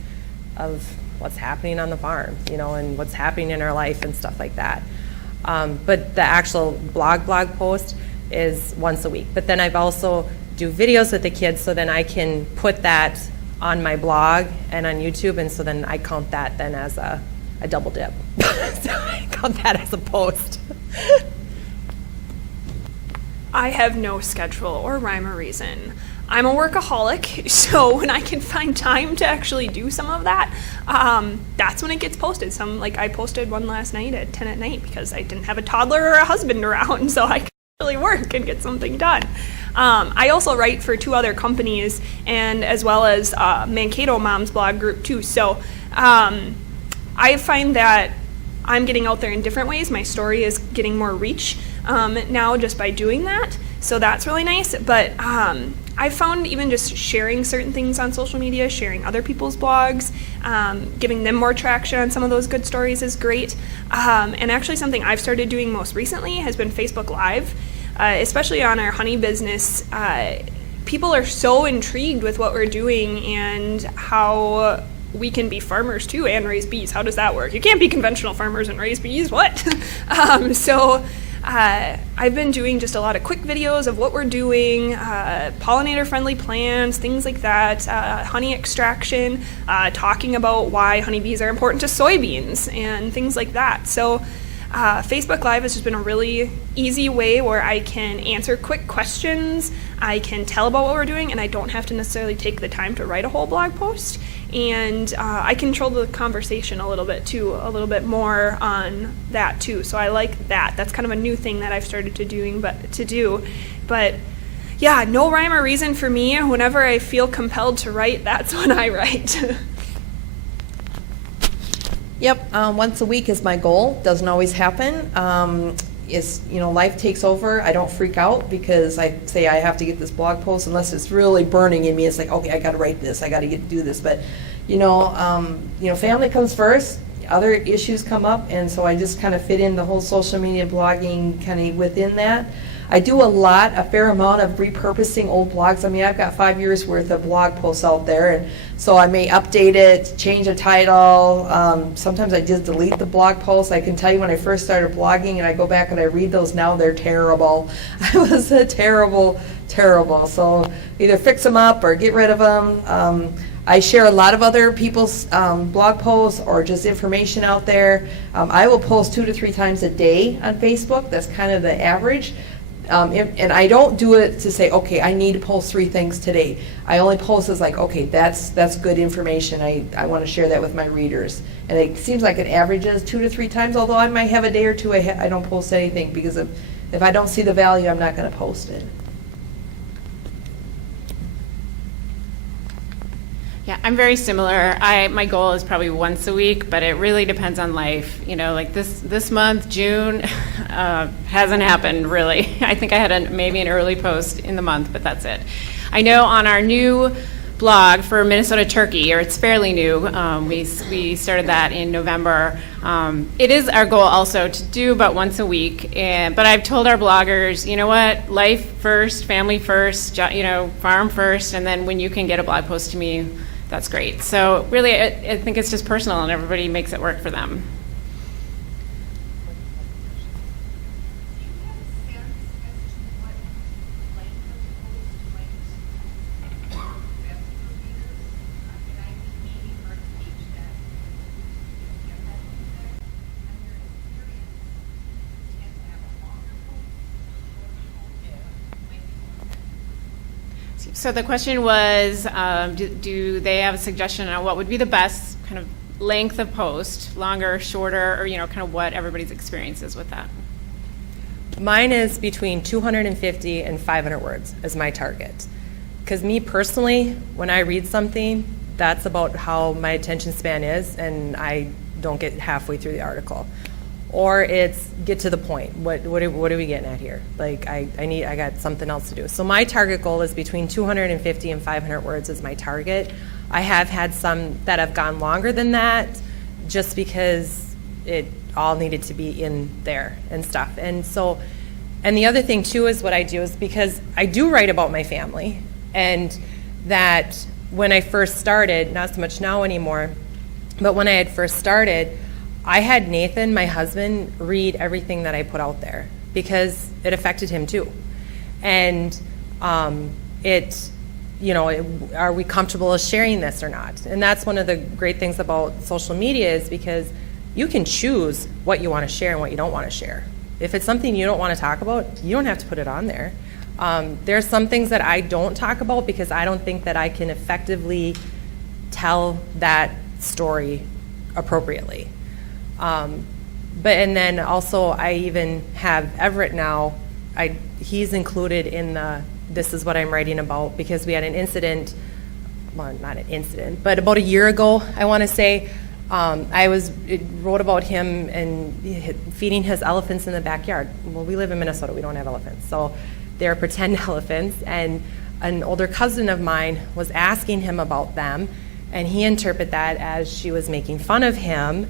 of what's happening on the farm, and what's happening in our life and stuff like that. But the actual blog post is once a week. But then I've also do videos with the kids, so then I can put that on my blog and on YouTube, and so then I count that then as a double dip. So I count that as a post. I have no schedule or rhyme or reason. I'm a workaholic, so when I can find time to actually do some of that, that's when it gets posted. I posted one last night at 10 at night because I didn't have a toddler or a husband around, so I could actually work and get something done. I also write for 2 other companies, and as well as Mankato Moms blog group too. So I find that I'm getting out there in different ways. My story is getting more reach now just by doing that. So that's really nice. But I found even just sharing certain things on social media, sharing other people's blogs, giving them more traction on some of those good stories is great. And actually something I've started doing most recently has been Facebook Live, especially on our honey business. People are so intrigued with what we're doing and how we can be farmers too and raise bees. How does that work? You can't be conventional farmers and raise bees. What? So I've been doing just a lot of quick videos of what we're doing, pollinator-friendly plants, things like that, honey extraction, talking about why honeybees are important to soybeans and things like that. So Facebook Live has just been a really easy way where I can answer quick questions, I can tell about what we're doing, and I don't have to necessarily take the time to write a whole blog post. And I control the conversation a little bit too, a little bit more on that too. So I like that. That's kind of a new thing that I've started to do. But yeah, no rhyme or reason for me. Whenever I feel compelled to write, that's when I write. Yep, once a week is my goal. Doesn't always happen. Life takes over. I don't freak out because I say I have to get this blog post unless it's really burning in me. It's like, okay, I got to write this. I got to do this. But family comes first. Other issues come up, and so I just kind of fit in the whole social media blogging kind of within that. I do a fair amount of repurposing old blogs. I mean, I've got 5 years worth of blog posts out there, and so I may update it, change a title. Sometimes I just delete the blog posts. I can tell you when I first started blogging and I go back and I read those now, they're terrible. I was terrible. So either fix them up or get rid of them. I share a lot of other people's blog posts or just information out there. I will post 2 to 3 times a day on Facebook. That's kind of the average. And I don't do it to say, okay, I need to post 3 things today. I only post as like, okay, that's good information. I want to share that with my readers. And it seems like it averages 2 to 3 times, although I might have a day or two I don't post anything because if I don't see the value, I'm not going to post it. Yeah, I'm very similar. My goal is probably once a week, but it really depends on life. Like this month, June, hasn't happened really. I think I had maybe an early post in the month, but that's it. I know on our new blog for Minnesota turkey, or it's fairly new, we started that in November. It is our goal also to do about once a week, but I've told our bloggers, you know what, life first, family first, farm first, and then when you can get a blog post to me, that's great. So really, I think it's just personal, and everybody makes it work for them. So the question was, do they have a suggestion on what would be the best kind of length of post, longer, shorter, or kind of what everybody's experience is with that? Mine is between 250 and 500 words as my target. Because me personally, when I read something, that's about how my attention span is, and I don't get halfway through the article. Or it's get to the point. What are we getting at here? Like I got something else to do. So my target goal is between 250 and 500 words is my target. I have had some that have gone longer than that, just because it all needed to be in there and stuff. And the other thing too is what I do is because I do write about my family, and that when I first started, not so much now anymore, But when I had first started, I had Nathan, my husband, read everything that I put out there because it affected him too. And are we comfortable with sharing this or not? And that's one of the great things about social media is because you can choose what you want to share and what you don't want to share. If it's something you don't want to talk about, you don't have to put it on there. There's some things that I don't talk about because I don't think that I can effectively tell that story appropriately. And then also I even have Everett now, he's included in this is what I'm writing about because we had an incident, well, not an incident, but about a year ago, I want to say, I wrote about him and feeding his elephants in the backyard. Well, we live in Minnesota, we don't have elephants. So they're pretend elephants, and an older cousin of mine was asking him about them, and he interpreted that as she was making fun of him,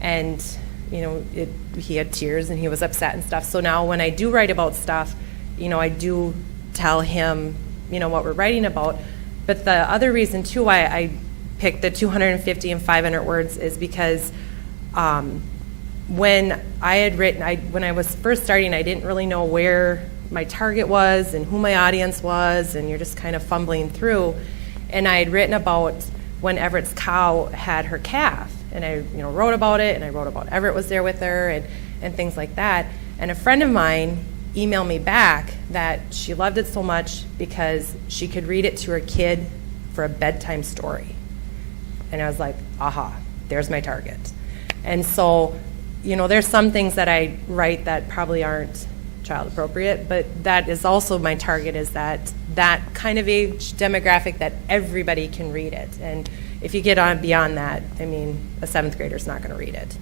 and he had tears and he was upset and stuff. So now when I do write about stuff, I do tell him, what we're writing about. But the other reason too why I picked the 250 and 500 words is because when I was first starting, I didn't really know where my target was and who my audience was, and you're just kind of fumbling through. And I had written about when Everett's cow had her calf, and I wrote about it, and I wrote about Everett was there with her and things like that. And a friend of mine emailed me back that she loved it so much because she could read it to her kid for a bedtime story. And I was like, aha, there's my target. And so, there's some things that I write that probably aren't child appropriate, but that is also my target, is that kind of age demographic that everybody can read it. And if you get on beyond that, a 7th grader's not going to read it.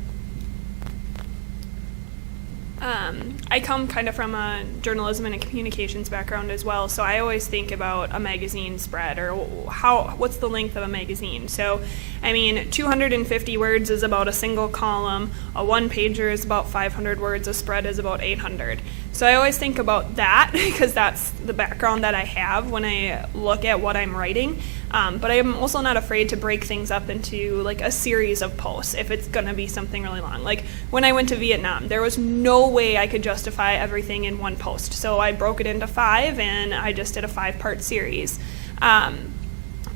I come kind of from a journalism and a communications background as well, so I always think about a magazine spread or what's the length of a magazine. So, 250 words is about a single column, a one-pager is about 500 words, a spread is about 800. So I always think about that because that's the background that I have when I look at what I'm writing. But I'm also not afraid to break things up into like a series of posts if it's going to be something really long. Like when I went to Vietnam, there was no way I could justify everything in one post. So I broke it into 5 and I just did a 5-part series.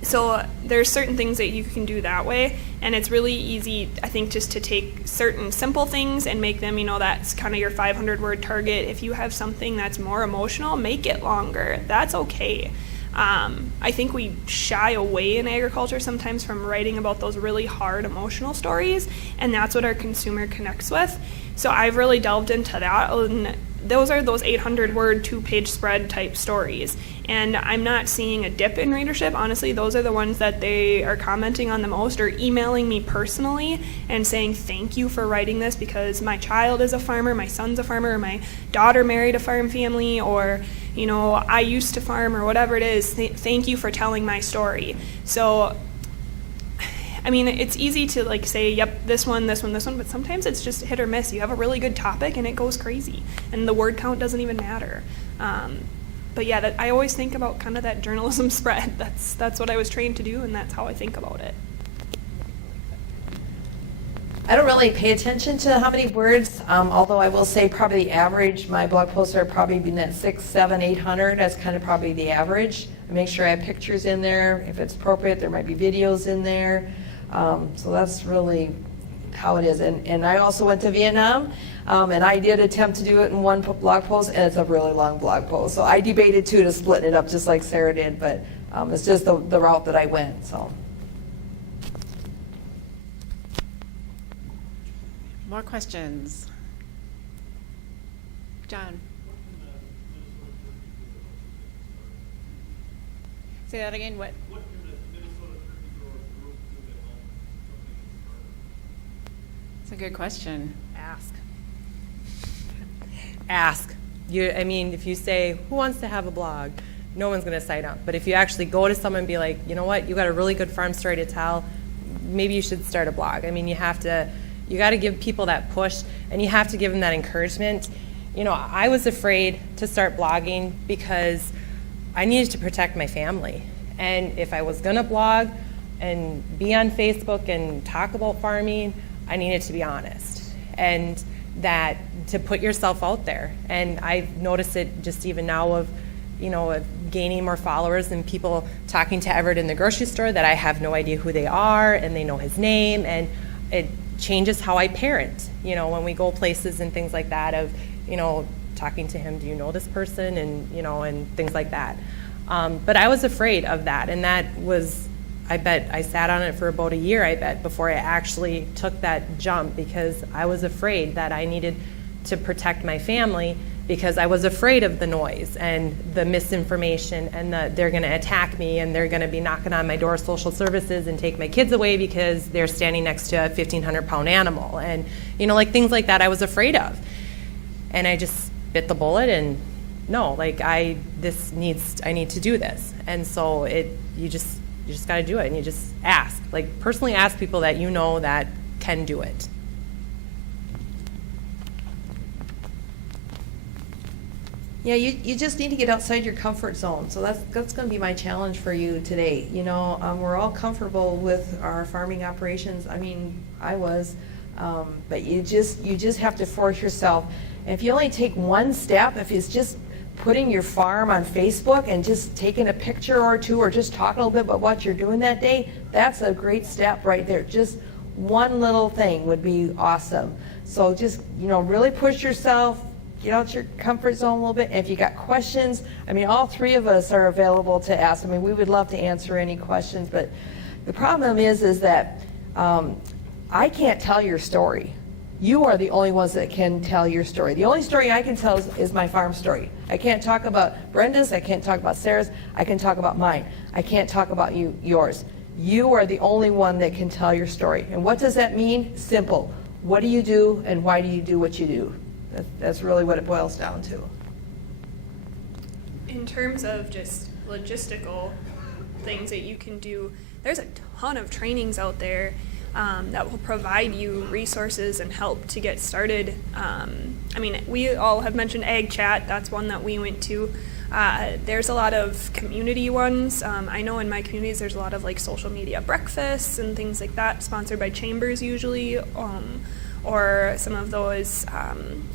So there's certain things that you can do that way, and it's really easy, I think, just to take certain simple things and make them, that's kind of your 500-word target. If you have something that's more emotional, make it longer. That's okay. I think we shy away in agriculture sometimes from writing about those really hard emotional stories, and that's what our consumer connects with. So I've really delved into that, and those are those 800-word, 2-page spread type stories. And I'm not seeing a dip in readership. Honestly, those are the ones that they are commenting on the most or emailing me personally and saying, thank you for writing this because my child is a farmer, my son's a farmer, or my daughter married a farm family, or, I used to farm, or whatever it is. Thank you for telling my story. So it's easy to say, yep, this one, but sometimes it's just hit or miss. You have a really good topic and it goes crazy, and the word count doesn't even matter. But yeah, I always think about kind of that journalism spread. That's what I was trained to do, and that's how I think about it. I don't really pay attention to how many words, although I will say probably the average, my blog posts are probably in that 600, 700, 800. That's kind of probably the average. I make sure I have pictures in there. If it's appropriate, there might be videos in there. So that's really how it is. And I also went to Vietnam, and I did attempt to do it in one blog post, and it's a really long blog post. So I debated too to split it up just like Sarah did, but it's just the route that I went. So. More questions? John? Say that again, what? That's a good question. Ask. If you say, who wants to have a blog? No one's going to sign up. But if you actually go to someone and be like, you know what, you got a really good farm story to tell, maybe you should start a blog. You got to give people that push, and you have to give them that encouragement. I was afraid to start blogging because I needed to protect my family. And if I was going to blog and be on Facebook and talk about farming, I needed to be honest. And that to put yourself out there. And I've noticed it just even now of, of gaining more followers and people talking to Everett in the grocery store that I have no idea who they are and they know his name, and it changes how I parent, when we go places and things like that of, talking to him, do you know this person, and, and things like that. But I was afraid of that, and that was, I bet I sat on it for about a year, I bet, before I actually took that jump, because I was afraid that I needed to protect my family, because I was afraid of the noise and the misinformation and they're going to attack me and they're going to be knocking on my door, social services, and take my kids away because they're standing next to a 1,500-pound animal. And, like things like that I was afraid of. And I just bit the bullet and no, I need to do this. And so you just got to do it, and you just ask, personally ask people that that can do it. Yeah, you just need to get outside your comfort zone. So that's going to be my challenge for you today. We're all comfortable with our farming operations. I mean, I was, but you just have to force yourself. And if you only take one step, if it's just putting your farm on Facebook and just taking a picture or two, or just talking a little bit about what you're doing that day, that's a great step right there. Just one little thing would be awesome. So just really push yourself. Get out your comfort zone a little bit. And if you got questions, all three of us are available to ask. We would love to answer any questions, but the problem is that I can't tell your story. You are the only ones that can tell your story. The only story I can tell is my farm story. I can't talk about Brenda's, I can't talk about Sarah's, I can talk about mine. I can't talk about yours. You are the only one that can tell your story. And what does that mean? Simple. What do you do, and why do you do what you do? That's really what it boils down to. In terms of just logistical things that you can do, there's a ton of trainings out there that will provide you resources and help to get started. We all have mentioned Ag Chat. That's one that we went to. There's a lot of community ones. I know in my communities there's a lot of social media breakfasts and things like that, sponsored by chambers usually. Or some of those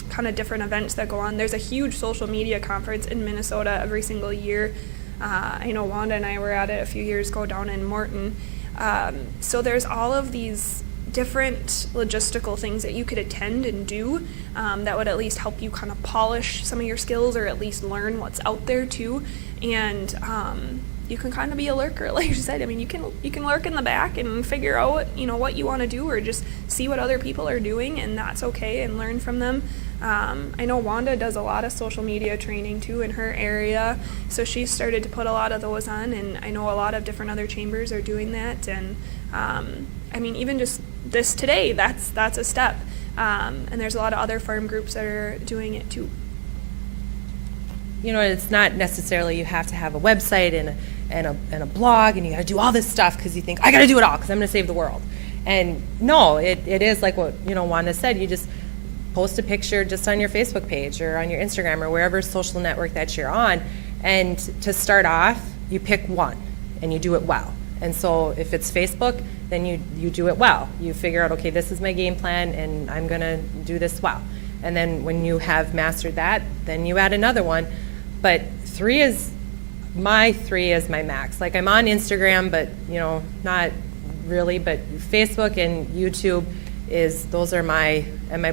kind of different events that go on. There's a huge social media conference in Minnesota every single year. I know Wanda and I were at it a few years ago down in Morton. So there's all of these different logistical things that you could attend and do that would at least help you kind of polish some of your skills, or at least learn what's out there too. And you can kind of be a lurker, like you said. You can lurk in the back and figure out, what you want to do, or just see what other people are doing, and that's okay, and learn from them. I know Wanda does a lot of social media training too in her area, so she started to put a lot of those on, and I know a lot of different other chambers are doing that. And even just this today, that's a step. And there's a lot of other farm groups that are doing it too. It's not necessarily you have to have a website and a blog, and you got to do all this stuff because you think, I got to do it all because I'm going to save the world. And no, it is like what Wanda said. You just post a picture just on your Facebook page or on your Instagram or wherever social network that you're on. And to start off, you pick one and you do it well. And so if it's Facebook, then you do it well. You figure out, okay, this is my game plan and I'm going to do this well. And then when you have mastered that, then you add another one. But three is my max. I'm on Instagram, but not really. But Facebook and YouTube those are my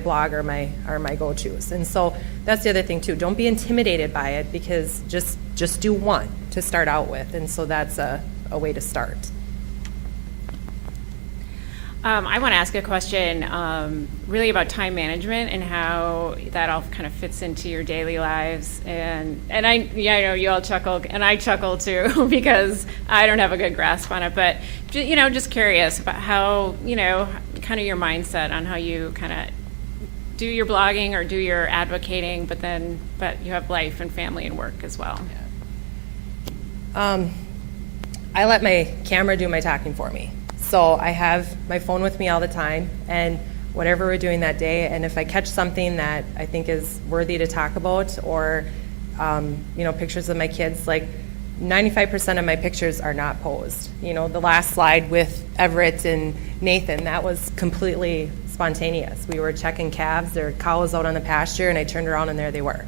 blog are my go-tos. And so that's the other thing too. Don't be intimidated by it, because just do one to start out with. And so that's a way to start. I want to ask a question really about time management and how that all kind of fits into your daily lives. And I know you all chuckle, and I chuckle too, because I don't have a good grasp on it. But just curious about how kind of your mindset on how you kind of do your blogging or do your advocating, but you have life and family and work as well. I let my camera do my talking for me. So I have my phone with me all the time, and whatever we're doing that day, and if I catch something that I think is worthy to talk about, or pictures of my kids, 95% of my pictures are not posed. You know, the last slide with Everett and Nathan, that was completely spontaneous. We were checking calves, there were cows out on the pasture, and I turned around and there they were.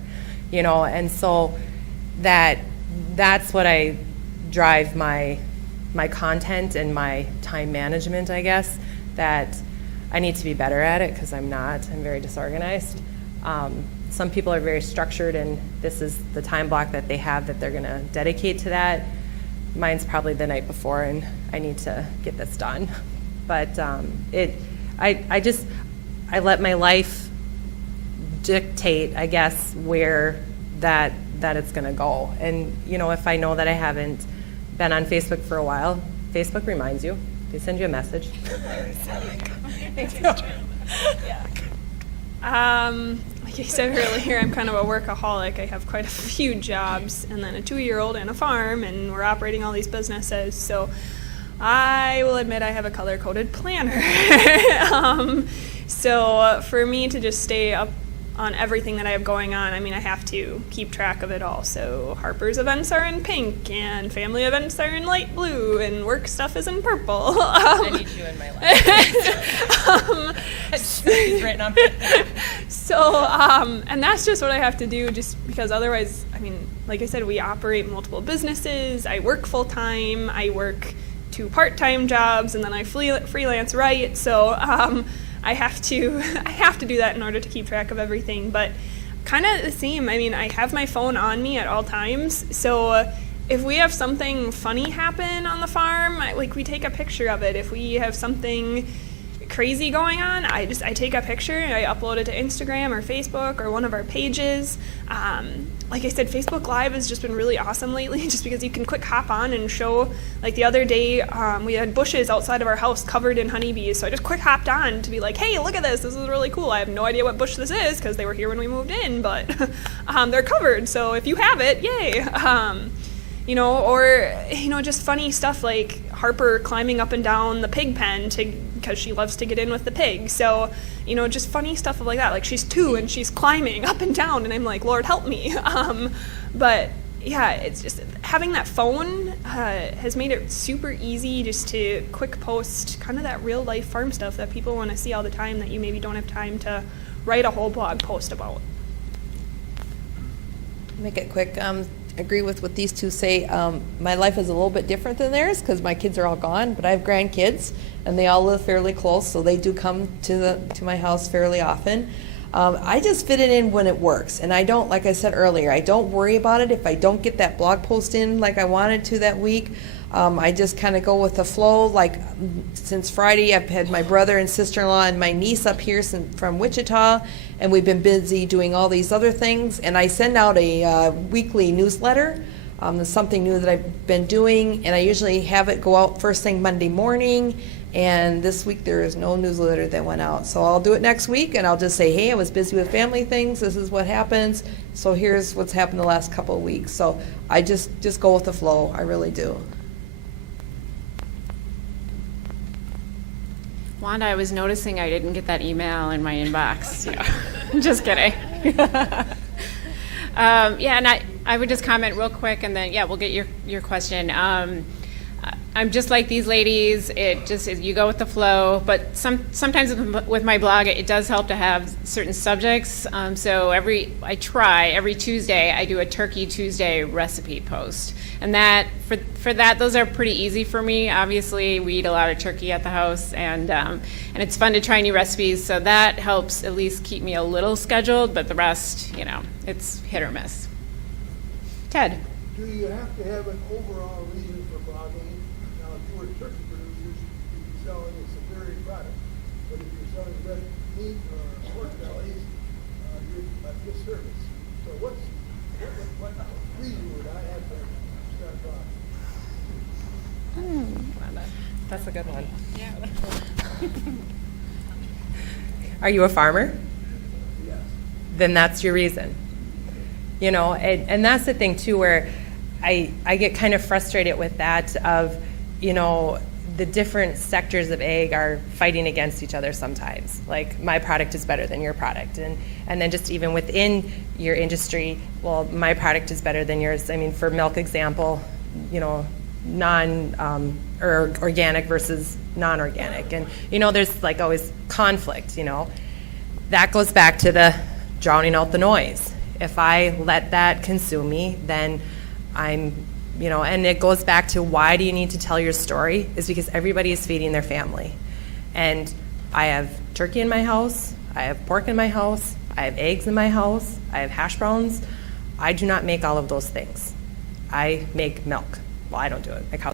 You know, and so that's what I drive my content and my time management, I guess, that I need to be better at it because I'm not. I'm very disorganized. Some people are very structured, and this is the time block that they have that they're going to dedicate to that. Mine's probably the night before, and I need to get this done. But I let my life dictate, I guess, where that it's going to go. And you know, if I know that I haven't been on Facebook for a while, Facebook reminds you. They send you a message. Like I said earlier, I'm kind of a workaholic. I have quite a few jobs, and then a 2-year-old and a farm, and we're operating all these businesses. So I will admit I have a color-coded planner. So for me to just stay up on everything that I have going on, I mean, I have to keep track of it all. So Harper's events are in pink, and family events are in light blue, and work stuff is in purple. I need you in my life. It's written on paper. So, and that's just what I have to do, just because otherwise, I mean, like I said, we operate multiple businesses. I work full time. I work 2 part-time jobs, and then I freelance write. So I have to do that in order to keep track of everything. But kind of the same. I mean, I have my phone on me at all times. So if we have something funny happen on the farm, we take a picture of it. If we have something crazy going on, I take a picture and I upload it to Instagram or Facebook or one of our pages. Like I said, Facebook Live has just been really awesome lately, just because you can quick hop on and show. Like the other day, we had bushes outside of our house covered in honeybees, so I just quick hopped on to be like, hey, look at this is really cool. I have no idea what bush this is because they were here when we moved in, but they're covered, so if you have it, yay. You know, or, you know, just funny stuff like Harper climbing up and down the pig pen because she loves to get in with the pig. So, you know, just funny stuff like that. Like she's 2 and she's climbing up and down, and I'm like, Lord, help me. But yeah, it's just having that phone has made it super easy just to quick post kind of that real life farm stuff that people want to see all the time that you maybe don't have time to write a whole blog post about. Make it quick. Agree with what these two say. My life is a little bit different than theirs because my kids are all gone, but I have grandkids and they all live fairly close, so they do come to my house fairly often. I just fit it in when it works, and I don't, like I said earlier, I don't worry about it if I don't get that blog post in like I wanted to that week. I just kind of go with the flow. Like since Friday, I've had my brother and sister-in-law and my niece up here from Wichita, and we've been busy doing all these other things. And I send out a weekly newsletter. There's something new that I've been doing, and I usually have it go out first thing Monday morning. And this week there is no newsletter that went out. So I'll do it next week, and I'll just say, hey, I was busy with family things. This is what happens. So here's what's happened the last couple of weeks. So I just go with the flow. I really do. Wanda, I was noticing I didn't get that email in my inbox. Yeah. Just kidding. Yeah, and I would just comment real quick, and then, yeah, we'll get your question. I'm just like these ladies. It just is, you go with the flow, but sometimes with my blog, it does help to have certain subjects. So every Tuesday, I do a Turkey Tuesday recipe post. And that for that, those are pretty easy for me. Obviously, we eat a lot of turkey at the house, and it's fun to try new recipes. So that helps at least keep me a little scheduled. But the rest, you know, it's hit or miss. Ted. Do you have to have an overall reason for blogging? Now, if you were turkey producers, you'd be selling a superior product. But if you're selling red meat or pork bellies, you're a disservice. So what reason would I have to start blogging? That's a good one. Yeah. Are you a farmer? Yes. Then that's your reason. You know, and that's the thing too, where I get kind of frustrated with that of, you know, the different sectors of ag are fighting against each other sometimes. Like, my product is better than your product. And then just even within your industry, well, my product is better than yours. I mean, for milk example, or organic versus non-organic. And, there's like always conflict, That goes back to the drowning out the noise. If I let that consume me, then I'm, and it goes back to why do you need to tell your story? Is because everybody is feeding their family. And I have turkey in my house, I have pork in my house, I have eggs in my house, I have hash browns. I do not make all of those things. I make milk. Well, I don't do it, my cow.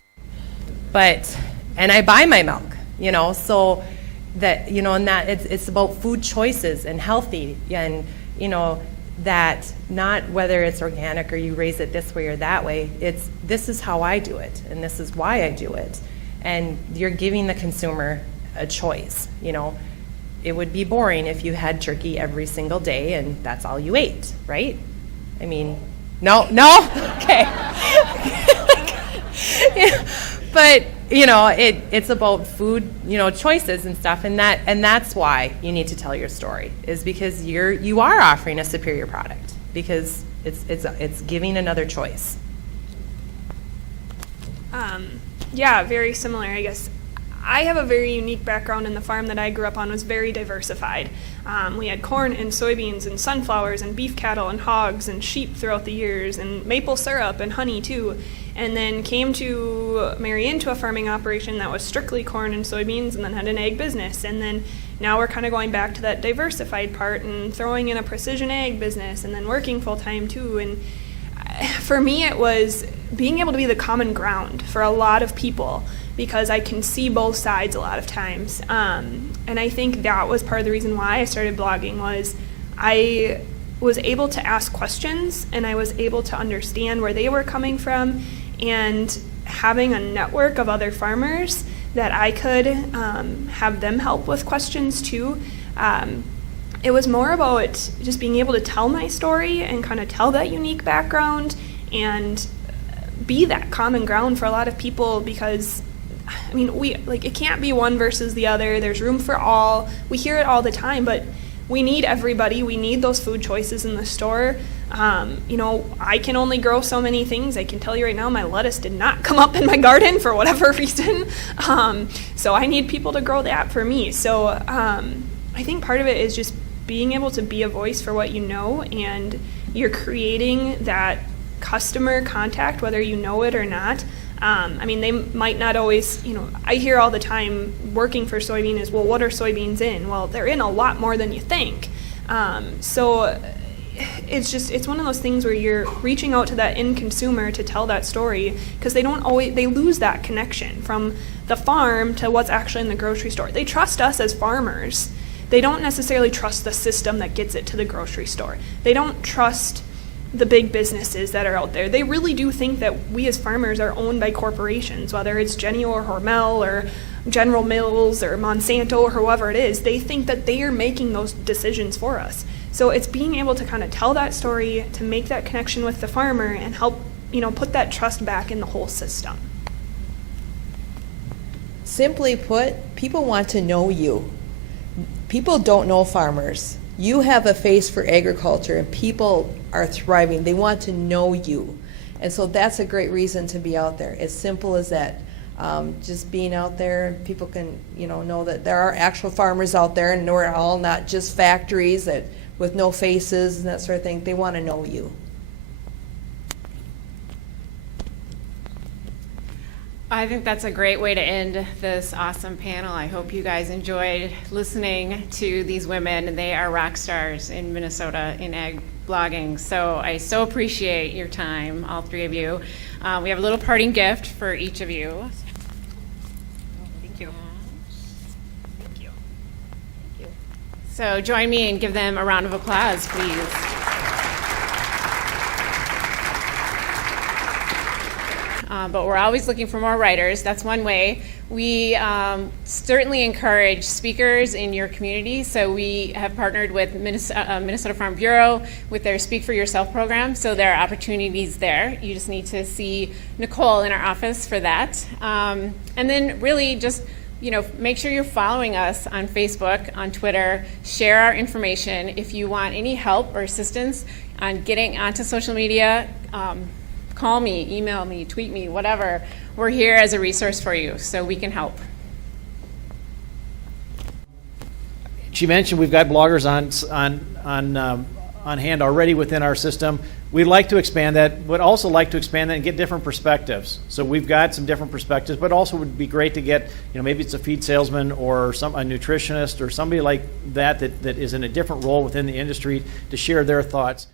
And I buy my milk, so that, and that it's about food choices and healthy and, that not whether it's organic or you raise it this way or that way, this is how I do it and this is why I do it. And you're giving the consumer a choice, It would be boring if you had turkey every single day and that's all you ate, right? I mean, no? Okay. But, it's about food, choices and stuff, and that's why you need to tell your story, is because you are offering a superior product, because it's giving another choice. Yeah, very similar, I guess. I have a very unique background, and the farm that I grew up on was very diversified. We had corn and soybeans and sunflowers and beef cattle and hogs and sheep throughout the years, and maple syrup and honey too. And then came to marry into a farming operation that was strictly corn and soybeans, and then had an egg business. And then now we're kind of going back to that diversified part and throwing in a precision egg business and then working full time too. And for me, it was being able to be the common ground for a lot of people, because I can see both sides a lot of times. And I think that was part of the reason why I started blogging, was I was able to ask questions and I was able to understand where they were coming from, and having a network of other farmers that I could have them help with questions too. It was more about just being able to tell my story and kind of tell that unique background and be that common ground for a lot of people, because I mean, it can't be one versus the other. There's room for all. We hear it all the time, but we need everybody. We need those food choices in the store. I can only grow so many things. I can tell you right now, my lettuce did not come up in my garden for whatever reason. So I need people to grow that for me. So I think part of it is just being able to be a voice for what you know, and you're creating that customer contact, whether you know it or not. They might not always, I hear all the time working for soybean is, well, what are soybeans in? Well, they're in a lot more than you think. So it's one of those things where you're reaching out to that end consumer to tell that story, because they lose that connection from the farm to what's actually in the grocery store. They trust us as farmers. They don't necessarily trust the system that gets it to the grocery store. They don't trust the big businesses that are out there. They really do think that we as farmers are owned by corporations, whether it's Jenny or Hormel or General Mills or Monsanto or whoever it is. They think that they are making those decisions for us. So it's being able to kind of tell that story, to make that connection with the farmer and help, put that trust back in the whole system. Simply put, people want to know you. People don't know farmers. You have a face for agriculture, and people are thriving. They want to know you. And so that's a great reason to be out there. As simple as that. Just being out there, people can know that there are actual farmers out there, and we're all not just factories that with no faces and that sort of thing. They want to know you. I think that's a great way to end this awesome panel. I hope you guys enjoyed listening to these women. They are rock stars in Minnesota in ag blogging. So I so appreciate your time, all three of you. We have a little parting gift for each of you. Thank you. Thank you. So join me and give them a round of applause, please. But we're always looking for more writers. That's one way. We certainly encourage speakers in your community. So we have partnered with Minnesota Farm Bureau with their Speak for Yourself program. So there are opportunities there. You just need to see Nicole in our office for that. And then really just make sure you're following us on Facebook, on Twitter. Share our information. If you want any help or assistance on getting onto social media, call me, email me, tweet me, whatever. We're here as a resource for you, so we can help. She mentioned we've got bloggers on hand already within our system. We'd like to expand that, but also like to expand that and get different perspectives. So we've got some different perspectives, but also would be great to get, maybe it's a feed salesman or a nutritionist or somebody like that is in a different role within the industry to share their thoughts.